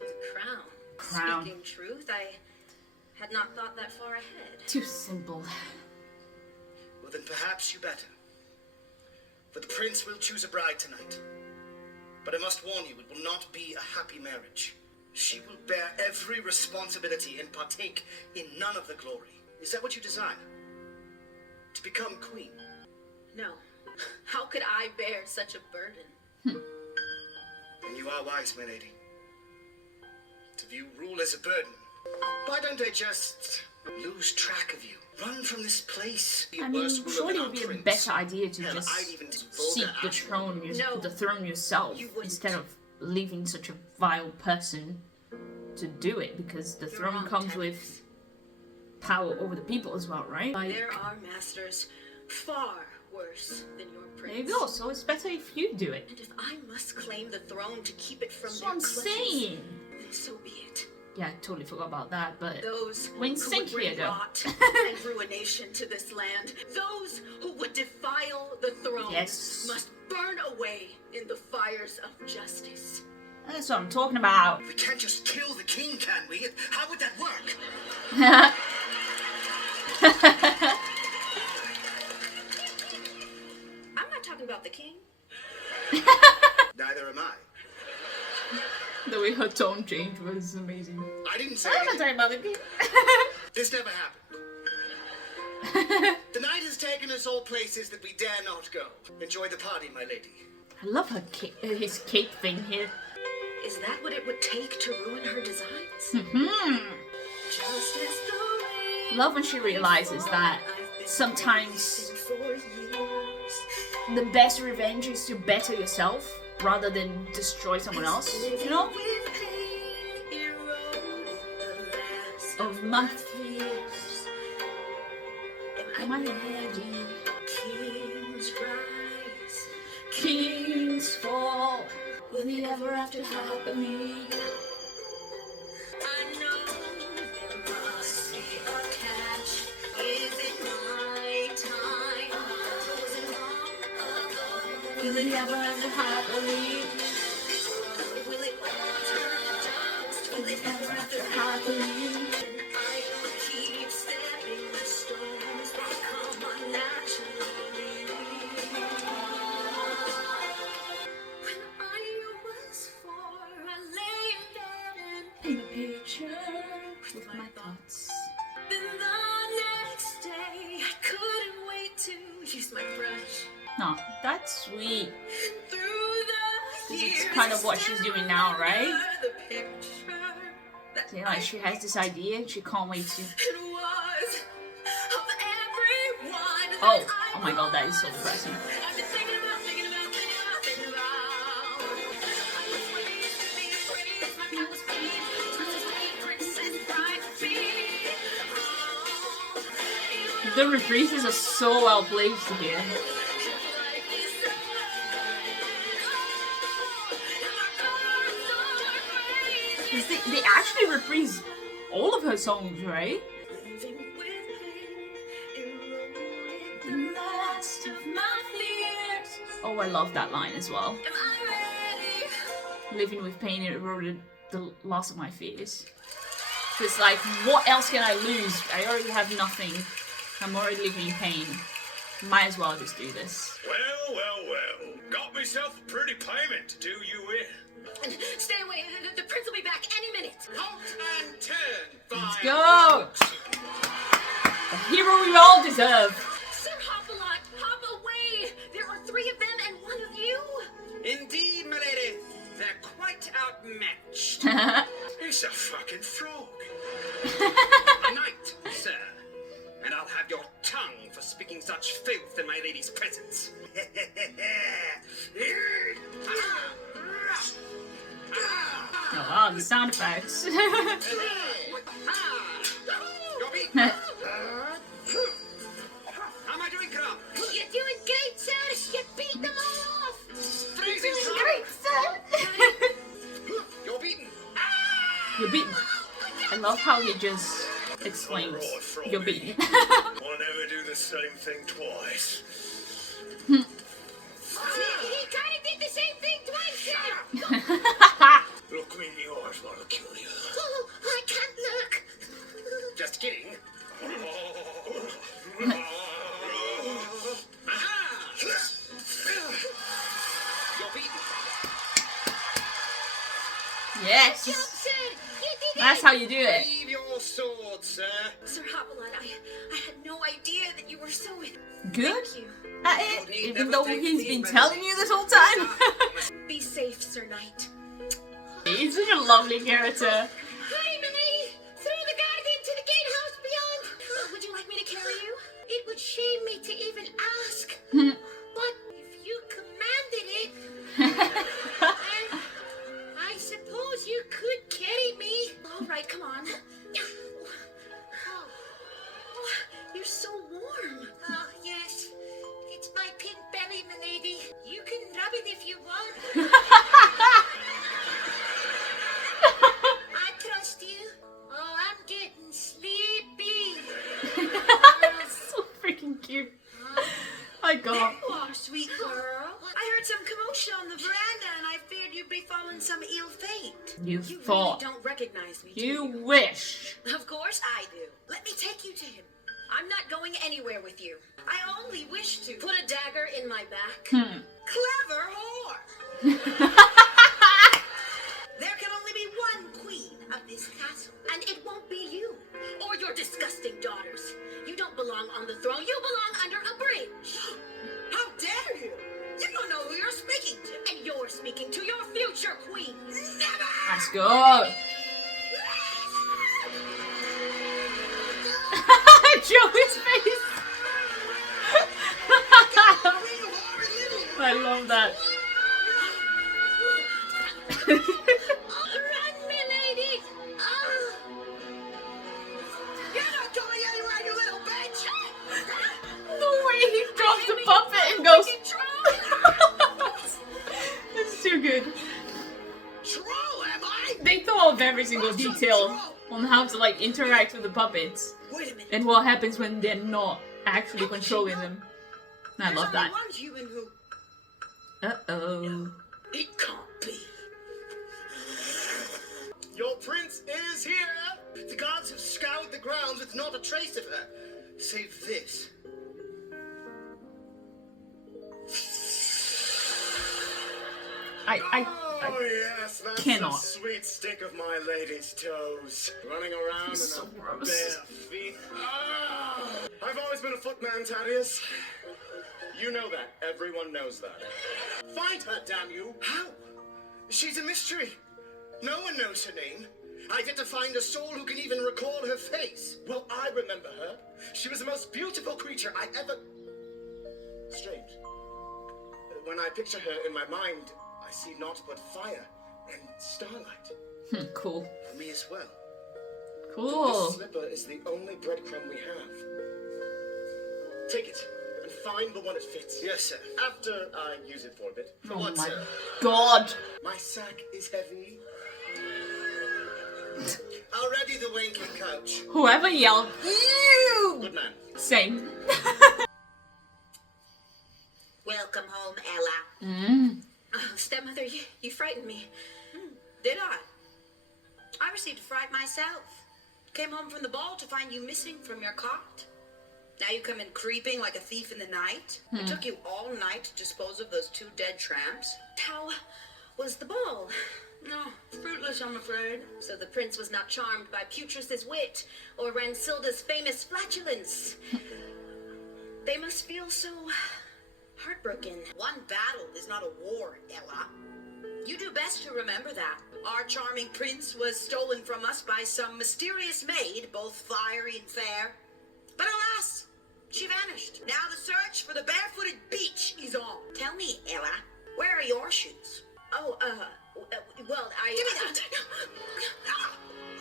The crown. Crown. Speaking truth, I had not thought that far ahead. Too simple. Well, then perhaps you better. For the prince will choose a bride tonight. But I must warn you, it will not be a happy marriage. She will bear every responsibility and partake in none of the glory. Is that what you desire? To become queen? No. How could I bear such a burden? And you are wise, my lady. To view rule as a burden. Why don't I just lose track of you? Run from this place. Be I mean, worse ruler surely than it our would be a prince. better idea to Hell, just I'd even seek vulgar the action. throne, No, the throne yourself, you wouldn't. instead of leaving such a vile person to do it, because the You're throne wrong, comes Tennis. with power over the people as well, right? Like, There are masters far worse than your prince. there you go. So it's better if you do it. And if I must claim the throne to keep it from That's their what I'm clutches, saying. then so be it. Yeah, I totally forgot about that, but Those When who sync would bring here, though. rot and ruination to this land, those who would defile the throne, Yes. must burn away in the fires of justice. that's what I'm talking about. We can't just kill the king, can we? How would that work? I'm not talking about the king. Neither am I. The way her tone changed was amazing. I didn't say I'm not anything. talking about the people. This never happened. The night has taken us all places that we dare not go. Enjoy the party, my lady. I love her his cape thing here. Is that what it would take to ruin her designs? Just as the rain Love when she realizes that I've been sometimes waiting for years. the best revenge is to better yourself rather than destroy someone else. You know? With pain, erode the last Of my fears. Am I ready? Kings rise. Kings fall. Will the ever after happily? I know there must be a catch. Is it my time? Was it long ago? Will the ever after happily? Will it all turn dust? Will it ever after Happily. I will keep stepping the stones that come unnaturally. When I was 4, I lay in bed and Paint a picture with my thoughts. then the next day I couldn't wait to use my brush. No, that's sweet. Through the 'Cause years, it's kind of what she's doing now, right? the picture that See, like she has this idea and she can't wait to. it was of everyone that Oh, I oh my god, that is so depressing. I've been thinking about. I was what I used to be, praise my God was free. Princess, princess, bride to be. The reprises are so well placed here. They actually reprise all of her songs, right? Oh, I love that line as well. Living with pain, it eroded the last of my fears. It's like, what else can I lose? I already have nothing. I'm already living in pain. Might as well just do this. Well, well, well. Got myself a pretty payment to do you in. Stay away. The prince will be back any minute. Halt and turn. Let's go! The hero we all deserve. Sir Hopalot, hop away. There are 3 of them and 1 of you. Indeed, milady. They're quite outmatched. He's a fucking frog. A knight, sir. And I'll have your tongue for speaking such filth in my lady's presence. Oh wow, the sound effects. You're beat. How am I doing, Crumb? You're doing great, sir. You beat them all off. Freezing Great, sir. You're beaten. You're beaten. I love how he just exclaims, Alright, froggy. you're beaten. I'll never do the same thing twice. He kind of did the same thing twice, sir. Look me in the eyes while I kill you. Oh, I can't look. Just kidding. You're beaten. Yes! Sir, you did That's how you do it. Leave your sword, sir. Sir Hopalot, I had no idea that you were so... Good Thank you. at it, even though he's been telling you this whole time. Be safe, Sir Knight. He's such a lovely character. Hi, Milady. Throw the guardian to the gatehouse beyond. Would you like me to carry you? It would shame me to even ask. Hmm. But if you commanded it, then I suppose you could carry me. All right, come on. Oh, you're so warm. Oh, yes. It's my pink belly, Milady. You can rub it if you want. I trust you. Oh, I'm getting sleepy. So freaking cute. My god. You are, sweet girl. I heard some commotion on the veranda and I feared you'd be falling some ill fate. You You thought. really don't recognize me, do You wish. Of course I do. Let me take you to him. I'm not going anywhere with you. I only wish to. Put a dagger in my back. Clever whore. There can only be one queen of this castle. And it won't be you. Or your disgusting daughters. You don't belong on the throne. You belong under a bridge. How dare you? You don't know who you're speaking to. And you're speaking to your future queen. Never! Let's go. Joey's face. I love that. Run, Milady. Oh. You're not going anywhere, you little bitch! The way he drops the puppet and goes. It's too good. Troll, am I? They thought of every single detail on how to like interact with the puppets Wait a minute. and what happens when they're not actually controlling them. I love that. There's only one human who... Uh-oh. It can't be. Your prince is here. The guards have scoured the grounds with not a trace of her. Save this. Oh yes, that's cannot. the sweet stick of my lady's toes. Running around It's so in her gross. bare feet. Ah! I've always been a footman, Thaddeus. You know that. Everyone knows that. Find her, damn you! How? She's a mystery. No one knows her name. I've yet to find a soul who can even recall her face. Well, I remember her. She was the most beautiful creature I ever... Strange. When I picture her in my mind, I see naught but fire and starlight. Cool. For me as well. Cool. This slipper is the only breadcrumb we have. Take it and find the one it fits. Yes, sir. After I use it for a bit. For Oh what, my sir? god. My sack is heavy. Already the winking coach. Whoever yelled, ew! Good man. Same. Welcome home, Ella. Oh, stepmother, you frightened me. Did I? I received a fright myself. Came home from the ball to find you missing from your cot. Now you come in creeping like a thief in the night. It took you all night to dispose of those 2 dead tramps. How was the ball? No, fruitless, I'm afraid. So the prince was not charmed by Putris's wit or Ransilda's famous flatulence. They must feel so heartbroken. One battle is not a war, Ella. You do best to remember that. Our charming prince was stolen from us by some mysterious maid, both fiery and fair. But alas, she vanished. Now the search for the barefooted beach is on. Tell me, Ella, where are your shoes? Oh, well, I... Give me that!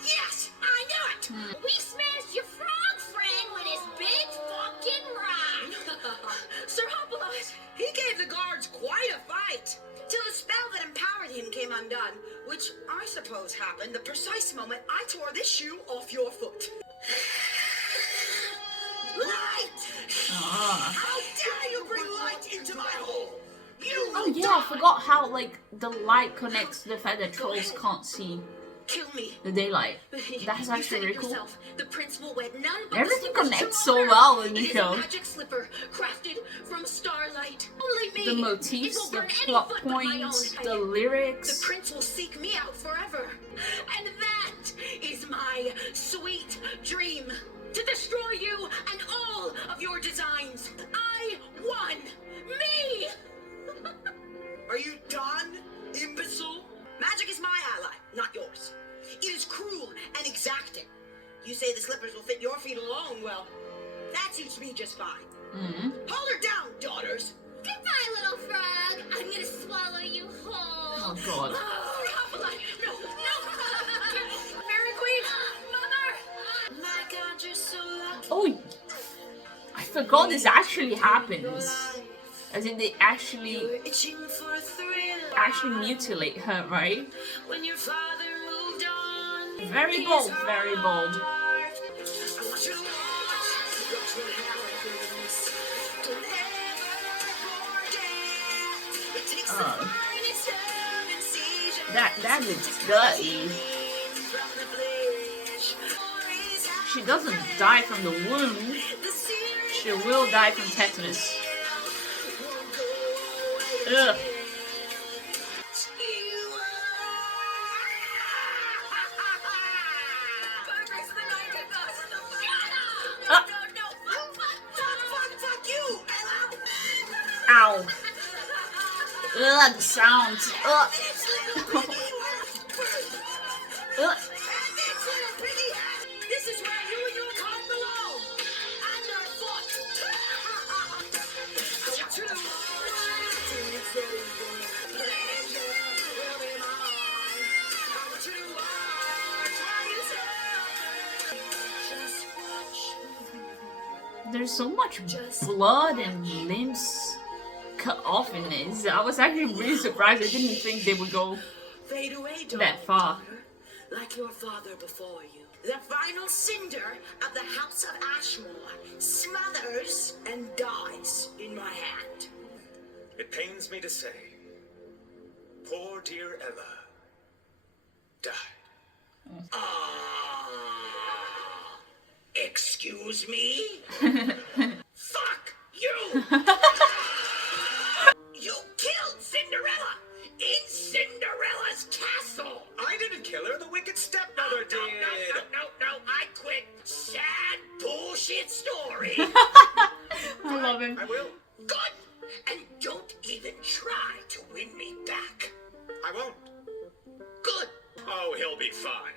Yes, I knew it! We smashed your frog friend with his big fucking rock. Sir Hopalot! He gave the guards quite a fight, till the spell that empowered him came undone, which I suppose happened the precise moment I tore this shoe off your foot. Light! How dare you bring light into my hole? You Oh yeah, I forgot how like the light connects to the fact that trolls can't see kill me. the daylight. You That's said actually it really cool. yourself. The prince will wed none but Everything the slipper's connects true so owner. well in the It is show. a magic slipper crafted from starlight. Only me. The It motifs, will the burn any plot foot but my points, own. the The lyrics. prince will seek me out forever. And that is my sweet dream. To destroy you and all of your designs. I won. Me! Are you done, imbecile? Magic is my ally, not yours. It is cruel and exacting. You say the slippers will fit your feet alone, well, that suits me just fine. Hold her down, daughters. Goodbye, little frog. I'm gonna swallow you whole. Oh god. No, no. Fairy Queen, Mother. My God, you're so lucky. Oh, I forgot this actually happens. As in they actually Itching for a thrill. mutilate her, right? When your father moved on. Very bold, very bold. I want you to watch what will happen. Don't ever forget. It takes the finest love and seizure. That is dirty. From the flesh. She doesn't die from the wound. The series She will die from tetanus. Ugh. Ow. Ugh, the sounds. Ugh. Ugh. This is where you and your kind belong. Underfoot. I want you to pleasure will be mine. I want you to watch while you suffer. Just watch. There's so much blood and limbs cut off in this. I was actually really surprised. I didn't think they would go Fade away, that darling far. daughter, like your father before you. The final cinder of the House of Ashmore smothers and dies in my hand. It pains me to say, poor dear Ella died. Excuse me? Fuck you! You killed Cinderella in Cinderella's castle! I didn't kill her, the wicked stepmother did. No, I quit. Sad bullshit story. I love him. I will. Good! And don't even try to win me back. I won't. Good! Oh, he'll be fine.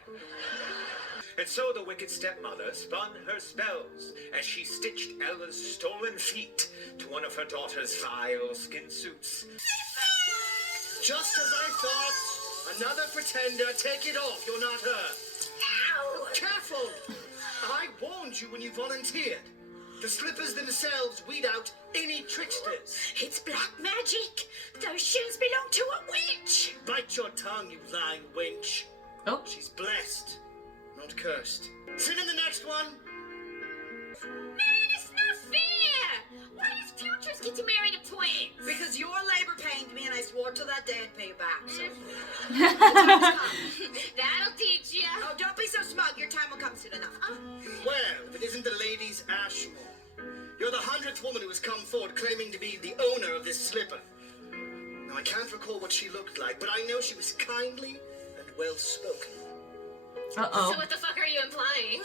And so the wicked stepmother spun her spells as she stitched Ella's stolen feet to one of her daughter's vile skin suits. Just as I thought. Another pretender. Take it off. You're not her. Ow! Careful! I warned you when you volunteered. The slippers themselves weed out any tricksters. It's black magic. Those shoes belong to a witch. Bite your tongue, you lying wench. Oh. She's blessed, not cursed. Sit in the next one. Man, it's not fair! Why does Futures get to marry the twins? Because your labor pained me and I swore till that day I'd pay you back. So. That'll teach you. Oh, don't be so smug. Your time will come soon enough. Well, if it isn't the Lady's Ashmore. You're the 100th woman who has come forward claiming to be the owner of this slipper. Now, I can't recall what she looked like, but I know she was kindly and well-spoken. Uh-oh. So what the fuck are you implying?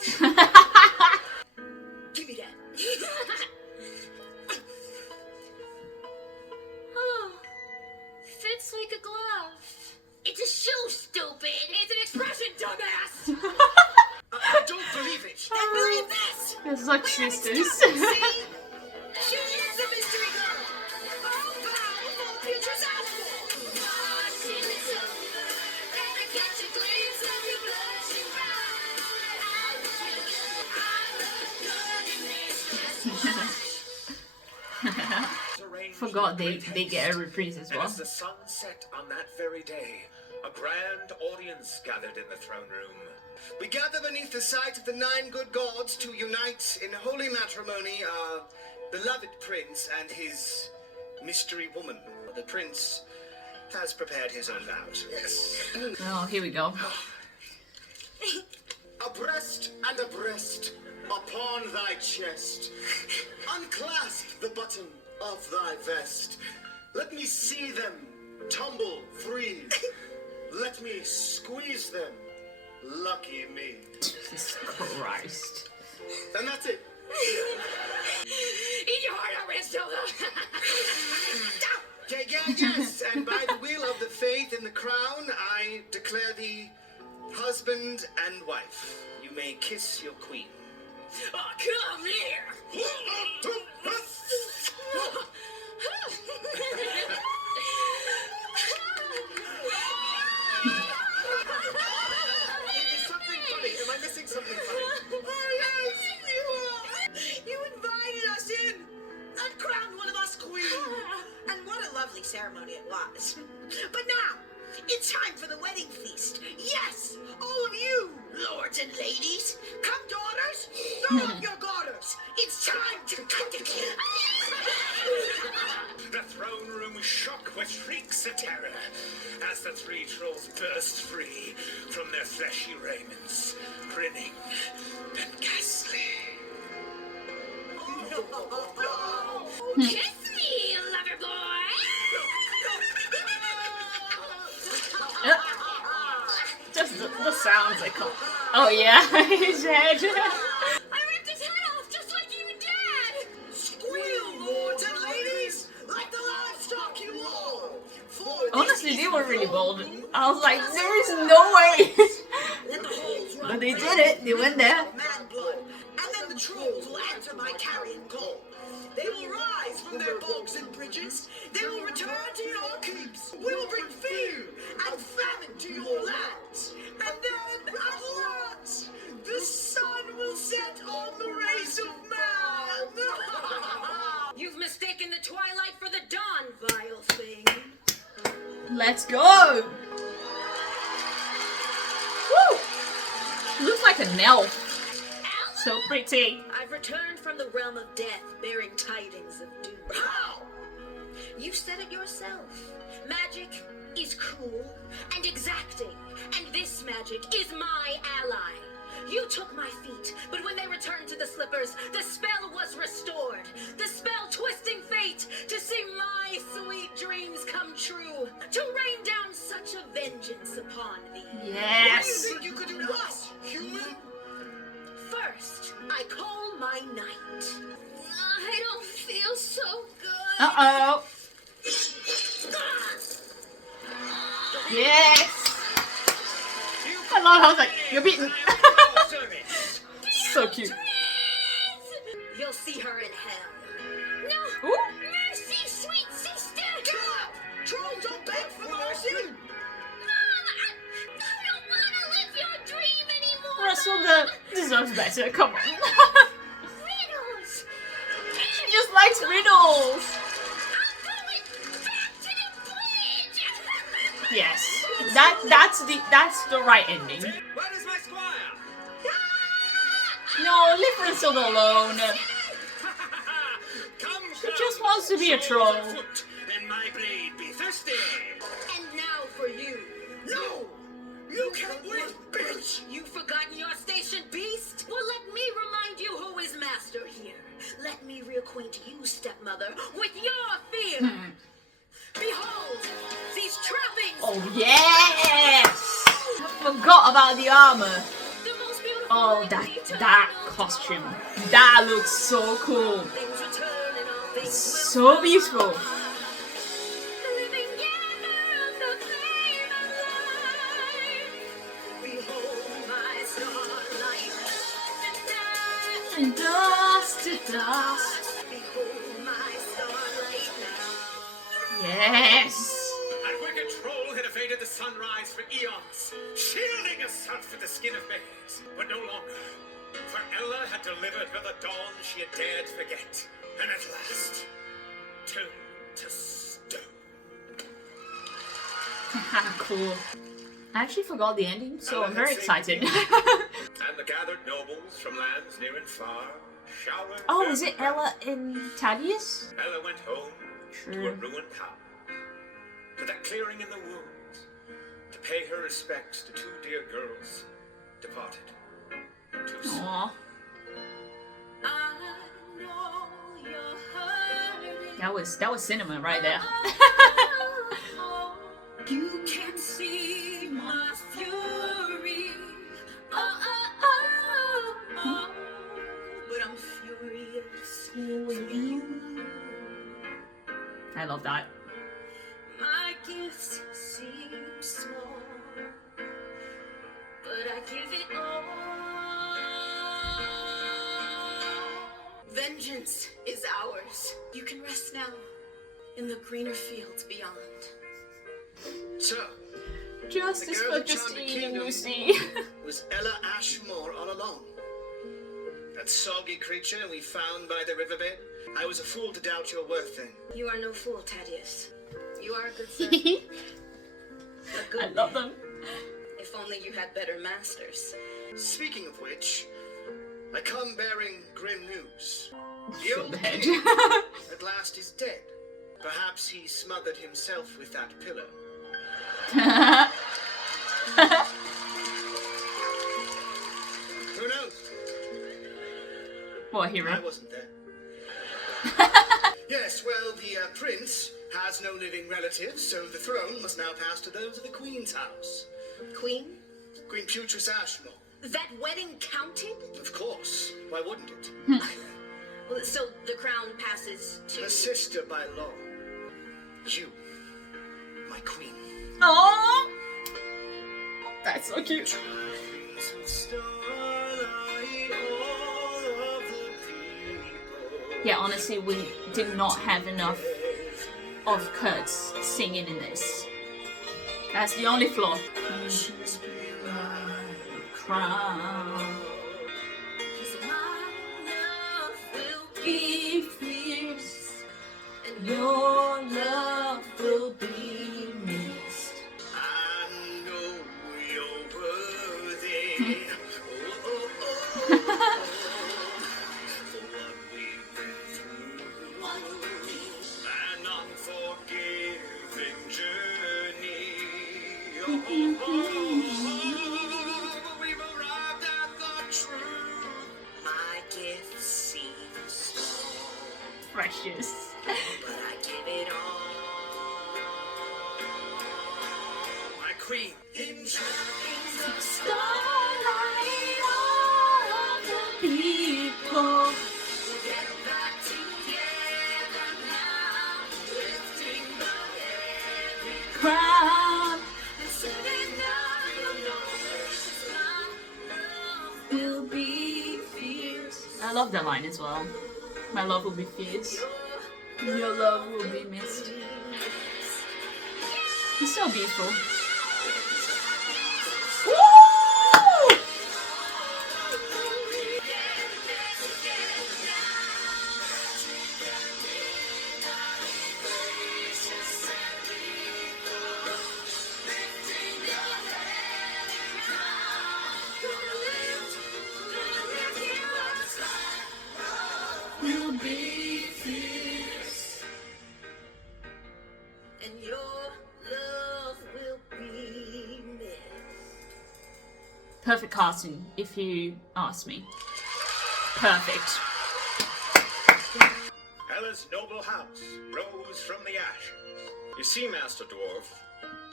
Give me that. Oh, fits like a glove. It's a shoe, stupid. It's an expression, dumbass. I don't believe it. Then believe this. They're such sisters. See? She is the mystery girl. All bow before Future's Ashmore. Forgot they get a reprise as And well. as the sun set on that very day, a grand audience gathered in the throne room. We gather beneath the sight of the 9 good gods to unite in holy matrimony our beloved prince and his mystery woman. The prince has prepared his own vows. Yes. Oh, here we go. Abreast and abreast upon thy chest, unclasp the button of thy vest. Let me see them tumble free. Let me squeeze them. Lucky me. Jesus Christ. And that's it. Eat your heart out, Ranzilla. Yes, and by the will of the faith in the crown, I declare thee husband and wife. You may kiss your queen. Oh, come here. Is something funny? Am I missing something funny? Oh, yes, you are. You invited us in and crowned one of us queen. And what a lovely ceremony it was. But now, it's time for the wedding feast. Yes, all of you, lords and ladies. Come, daughters, throw up your garters. It's time to cut the cake. The throne room shook with shrieks of terror as the 3 trolls burst free from their fleshy raiments, grinning and ghastly. Kiss me, lover boy. Just the sounds I call. Oh yeah, his head. I ripped his head off just like you did. Squeal, lords and ladies, like the livestock you all. For Honestly, they were really bold. I was like, there is no way. let the holes run But they did it. They went there. man blood, and then the trolls will answer my carrion call. They will rise from their bogs and bridges. They will return to your keeps. We will bring fear and famine to your lands. And then, at last, the sun will set on the race of man. You've mistaken the twilight for the dawn, Vile thing. Let's go. Woo! Looks like an elf. So pretty. I've returned from the realm of death, bearing tidings of doom. How? You said it yourself. Magic is cruel and exacting, and this magic is my ally. You took my feet, but when they returned to the slippers, the spell was restored. The spell twisting fate to see my sweet dreams come true. To rain down such a vengeance upon thee. Yes. What do you think you could do to us, human? First, I call my knight. I don't feel so good. Uh-oh. Yes. I love how it's like, you're beaten. So cute. You'll see her in hell. No. Ooh. Mercy, sweet sister. God! Trolls don't beg for mercy! Mom, I don't want to live your dream anymore. Russell deserves better. Come on. Riddles. balls. Yes, that's the right ending. Where is my squire? No, leave Rizzle alone. Come, She just wants to be a troll. and my blade be thirsty. And now for you. No! You can't win, bitch! You've forgotten your station, beast? Well, let me remind you who is master here. Let me reacquaint you, stepmother, with your fear. Behold, these trappings. Oh yes! I forgot about the armor. The most beautiful Oh, that costume. That looks so cool. things return and all things So beautiful. living together, the flame of life. Behold my starlight. And dust to dust. Behold my starlight now. Yes. That wicked troll had evaded the sunrise for eons, shielding herself with the skin of babes. But no longer, for Ella had delivered her the dawn she had dared forget, and at last turned to stone. Cool. I actually forgot the ending, so I'm very excited. And the gathered nobles from lands near and far showered. Oh, their is it Ella and Thaddeus? Ella went home to a True. ruined house, to that clearing in the woods, to pay her respects to two dear girls departed too soon. Aww. I know you're hurting. That was cinema right there. You can see my fury. But I'm furious for you. I love that. My gifts seem small, but I give it all. Vengeance is ours. You can rest now in the greener fields beyond. So, Justice The girl for who charmed the Justine and kingdom. Lucy. was Ella Ashmore all along. That soggy creature we found by the riverbed? I was a fool to doubt your worth then. You are no fool, Thaddeus. You are a good servant. A good I love them. If only you had better masters. Speaking of which, I come bearing grim news. The Feel old bad. king at last is dead. Perhaps he smothered himself with that pillow. Who knows? What I hero? wasn't there. Yes, well, the prince has no living relatives, so the throne must now pass to those of the queen's house. Queen? Queen Putris Ashmore. That wedding counted? Of course. Why wouldn't it? Well, so the crown passes to... Her sister by law. You, my queen. Oh, that's so cute. Yeah, honestly, we did not have enough of Kurt's singing in this. That's the only flaw. Crown. My love will Be fierce, and your love will be missed. I know you're worthy. Oh, oh, oh, for what we've been through. An unforgiving journey. Oh, oh, oh, but we've arrived at the truth. My gift seems small, Precious. but I give it all. My queen. In trappings of Starlight, all of the people. get back together now, lifting the heavy Crown and setting down the noise. will be fierce. I love that line as well. My love will be fierce. Your love will be missed. It's so beautiful. Woo! and your love will be missed. Perfect casting, if you ask me. Perfect. Ella's noble house rose from the ashes. You see, Master Dwarf,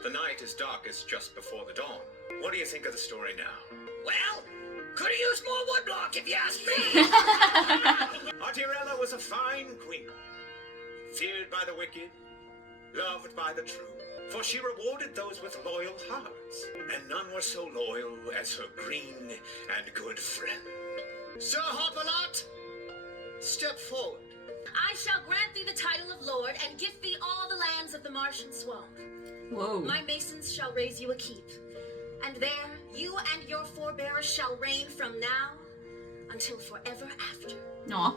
the night is darkest just before the dawn. What do you think of the story now? Well, could have used more woodblock if you ask me. Our dear Ella was a fine queen, feared by the wicked, loved by the true. For she rewarded those with loyal hearts, and none were so loyal as her green and good friend. Sir Hopalot, step forward. I shall grant thee the title of Lord and give thee all the lands of the marsh and swamp. Whoa. My masons shall raise you a keep, and there you and your forebears shall reign from now until forever after. Aw.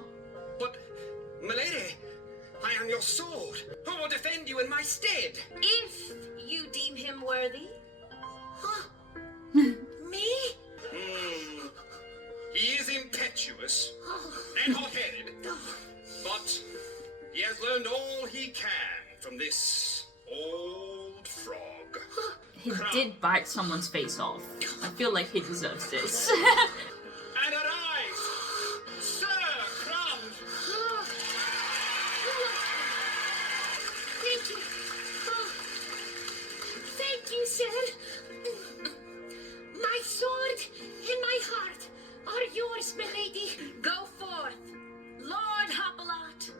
But, milady, I am your sword. Who will defend you in my stead? If you deem him worthy. Me? He is impetuous and hot-headed, but he has learned all he can from this old frog. He did bite someone's face off. I feel like he deserves this. And arise, Sir Crumb! Thank you. Oh, thank you, sir. My sword and my heart are yours, milady. Go forth, Lord Hopalot.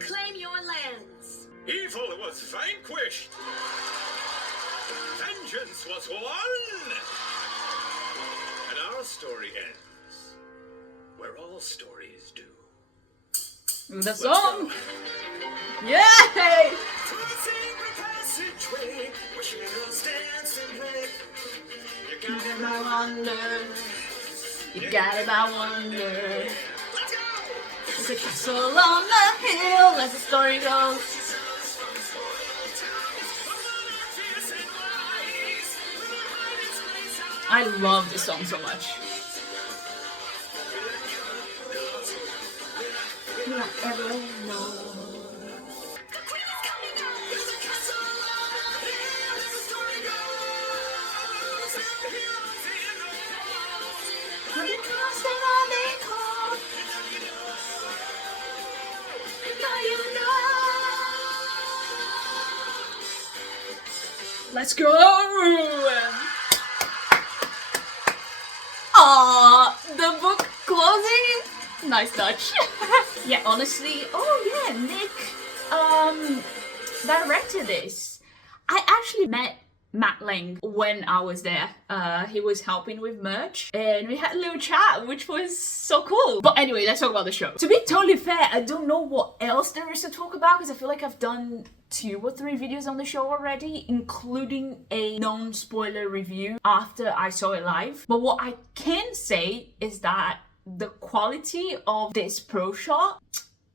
Claim your lands. Evil was vanquished. Vengeance was won. And our story ends where all stories do. The song! Yay! You got it by wonder. You got it by wonder. It's a castle on the hill, as the story goes. I love this song so much. Let's go! Aww, the book closing. Nice touch. Yeah, honestly, oh yeah, Nick directed this. I actually met Matt Lang when I was there. He was helping with merch and we had a little chat, which was so cool. But anyway, let's talk about the show. To be totally fair, I don't know what else there is to talk about because I feel like I've done 2 or 3 videos on the show already, including a non-spoiler review after I saw it live. But what I can say is that the quality of this pro shot,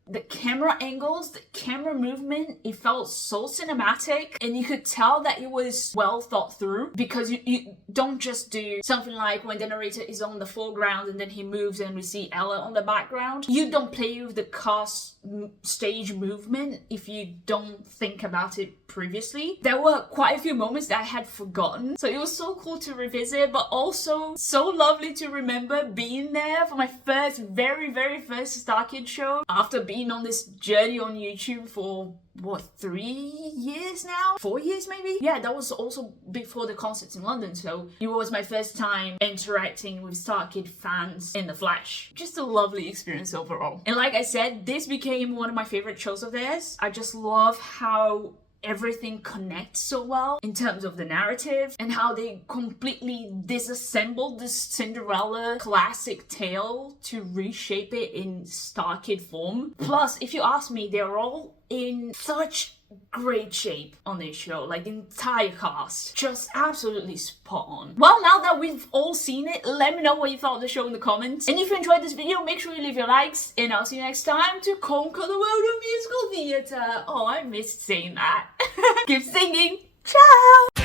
the camera angles, the camera movement, it felt so cinematic and you could tell that it was well thought through because you don't just do something like when the narrator is on the foreground and then he moves and we see Ella on the background. You don't play with the cast stage movement if you don't think about it previously. There were quite a few moments that I had forgotten, so it was so cool to revisit, but also so lovely to remember being there for my very first Starkid show after being on this journey on YouTube for what, 3 years now? 4 years maybe? Yeah, that was also before the concerts in London, so it was my first time interacting with Starkid fans in the flesh. Just a lovely experience overall. And like I said, this became one of my favorite shows of theirs. I just love how everything connects so well in terms of the narrative and how they completely disassembled the Cinderella classic tale to reshape it in Starkid form. Plus, if you ask me, they're all in such great shape on this show, like the entire cast, just absolutely spot on. Well, now that we've all seen it, let me know what you thought of the show in the comments, and if you enjoyed this video, make sure you leave your likes, and I'll see you next time to conquer the world of musical theatre. Oh, I missed saying that. Keep singing. Ciao.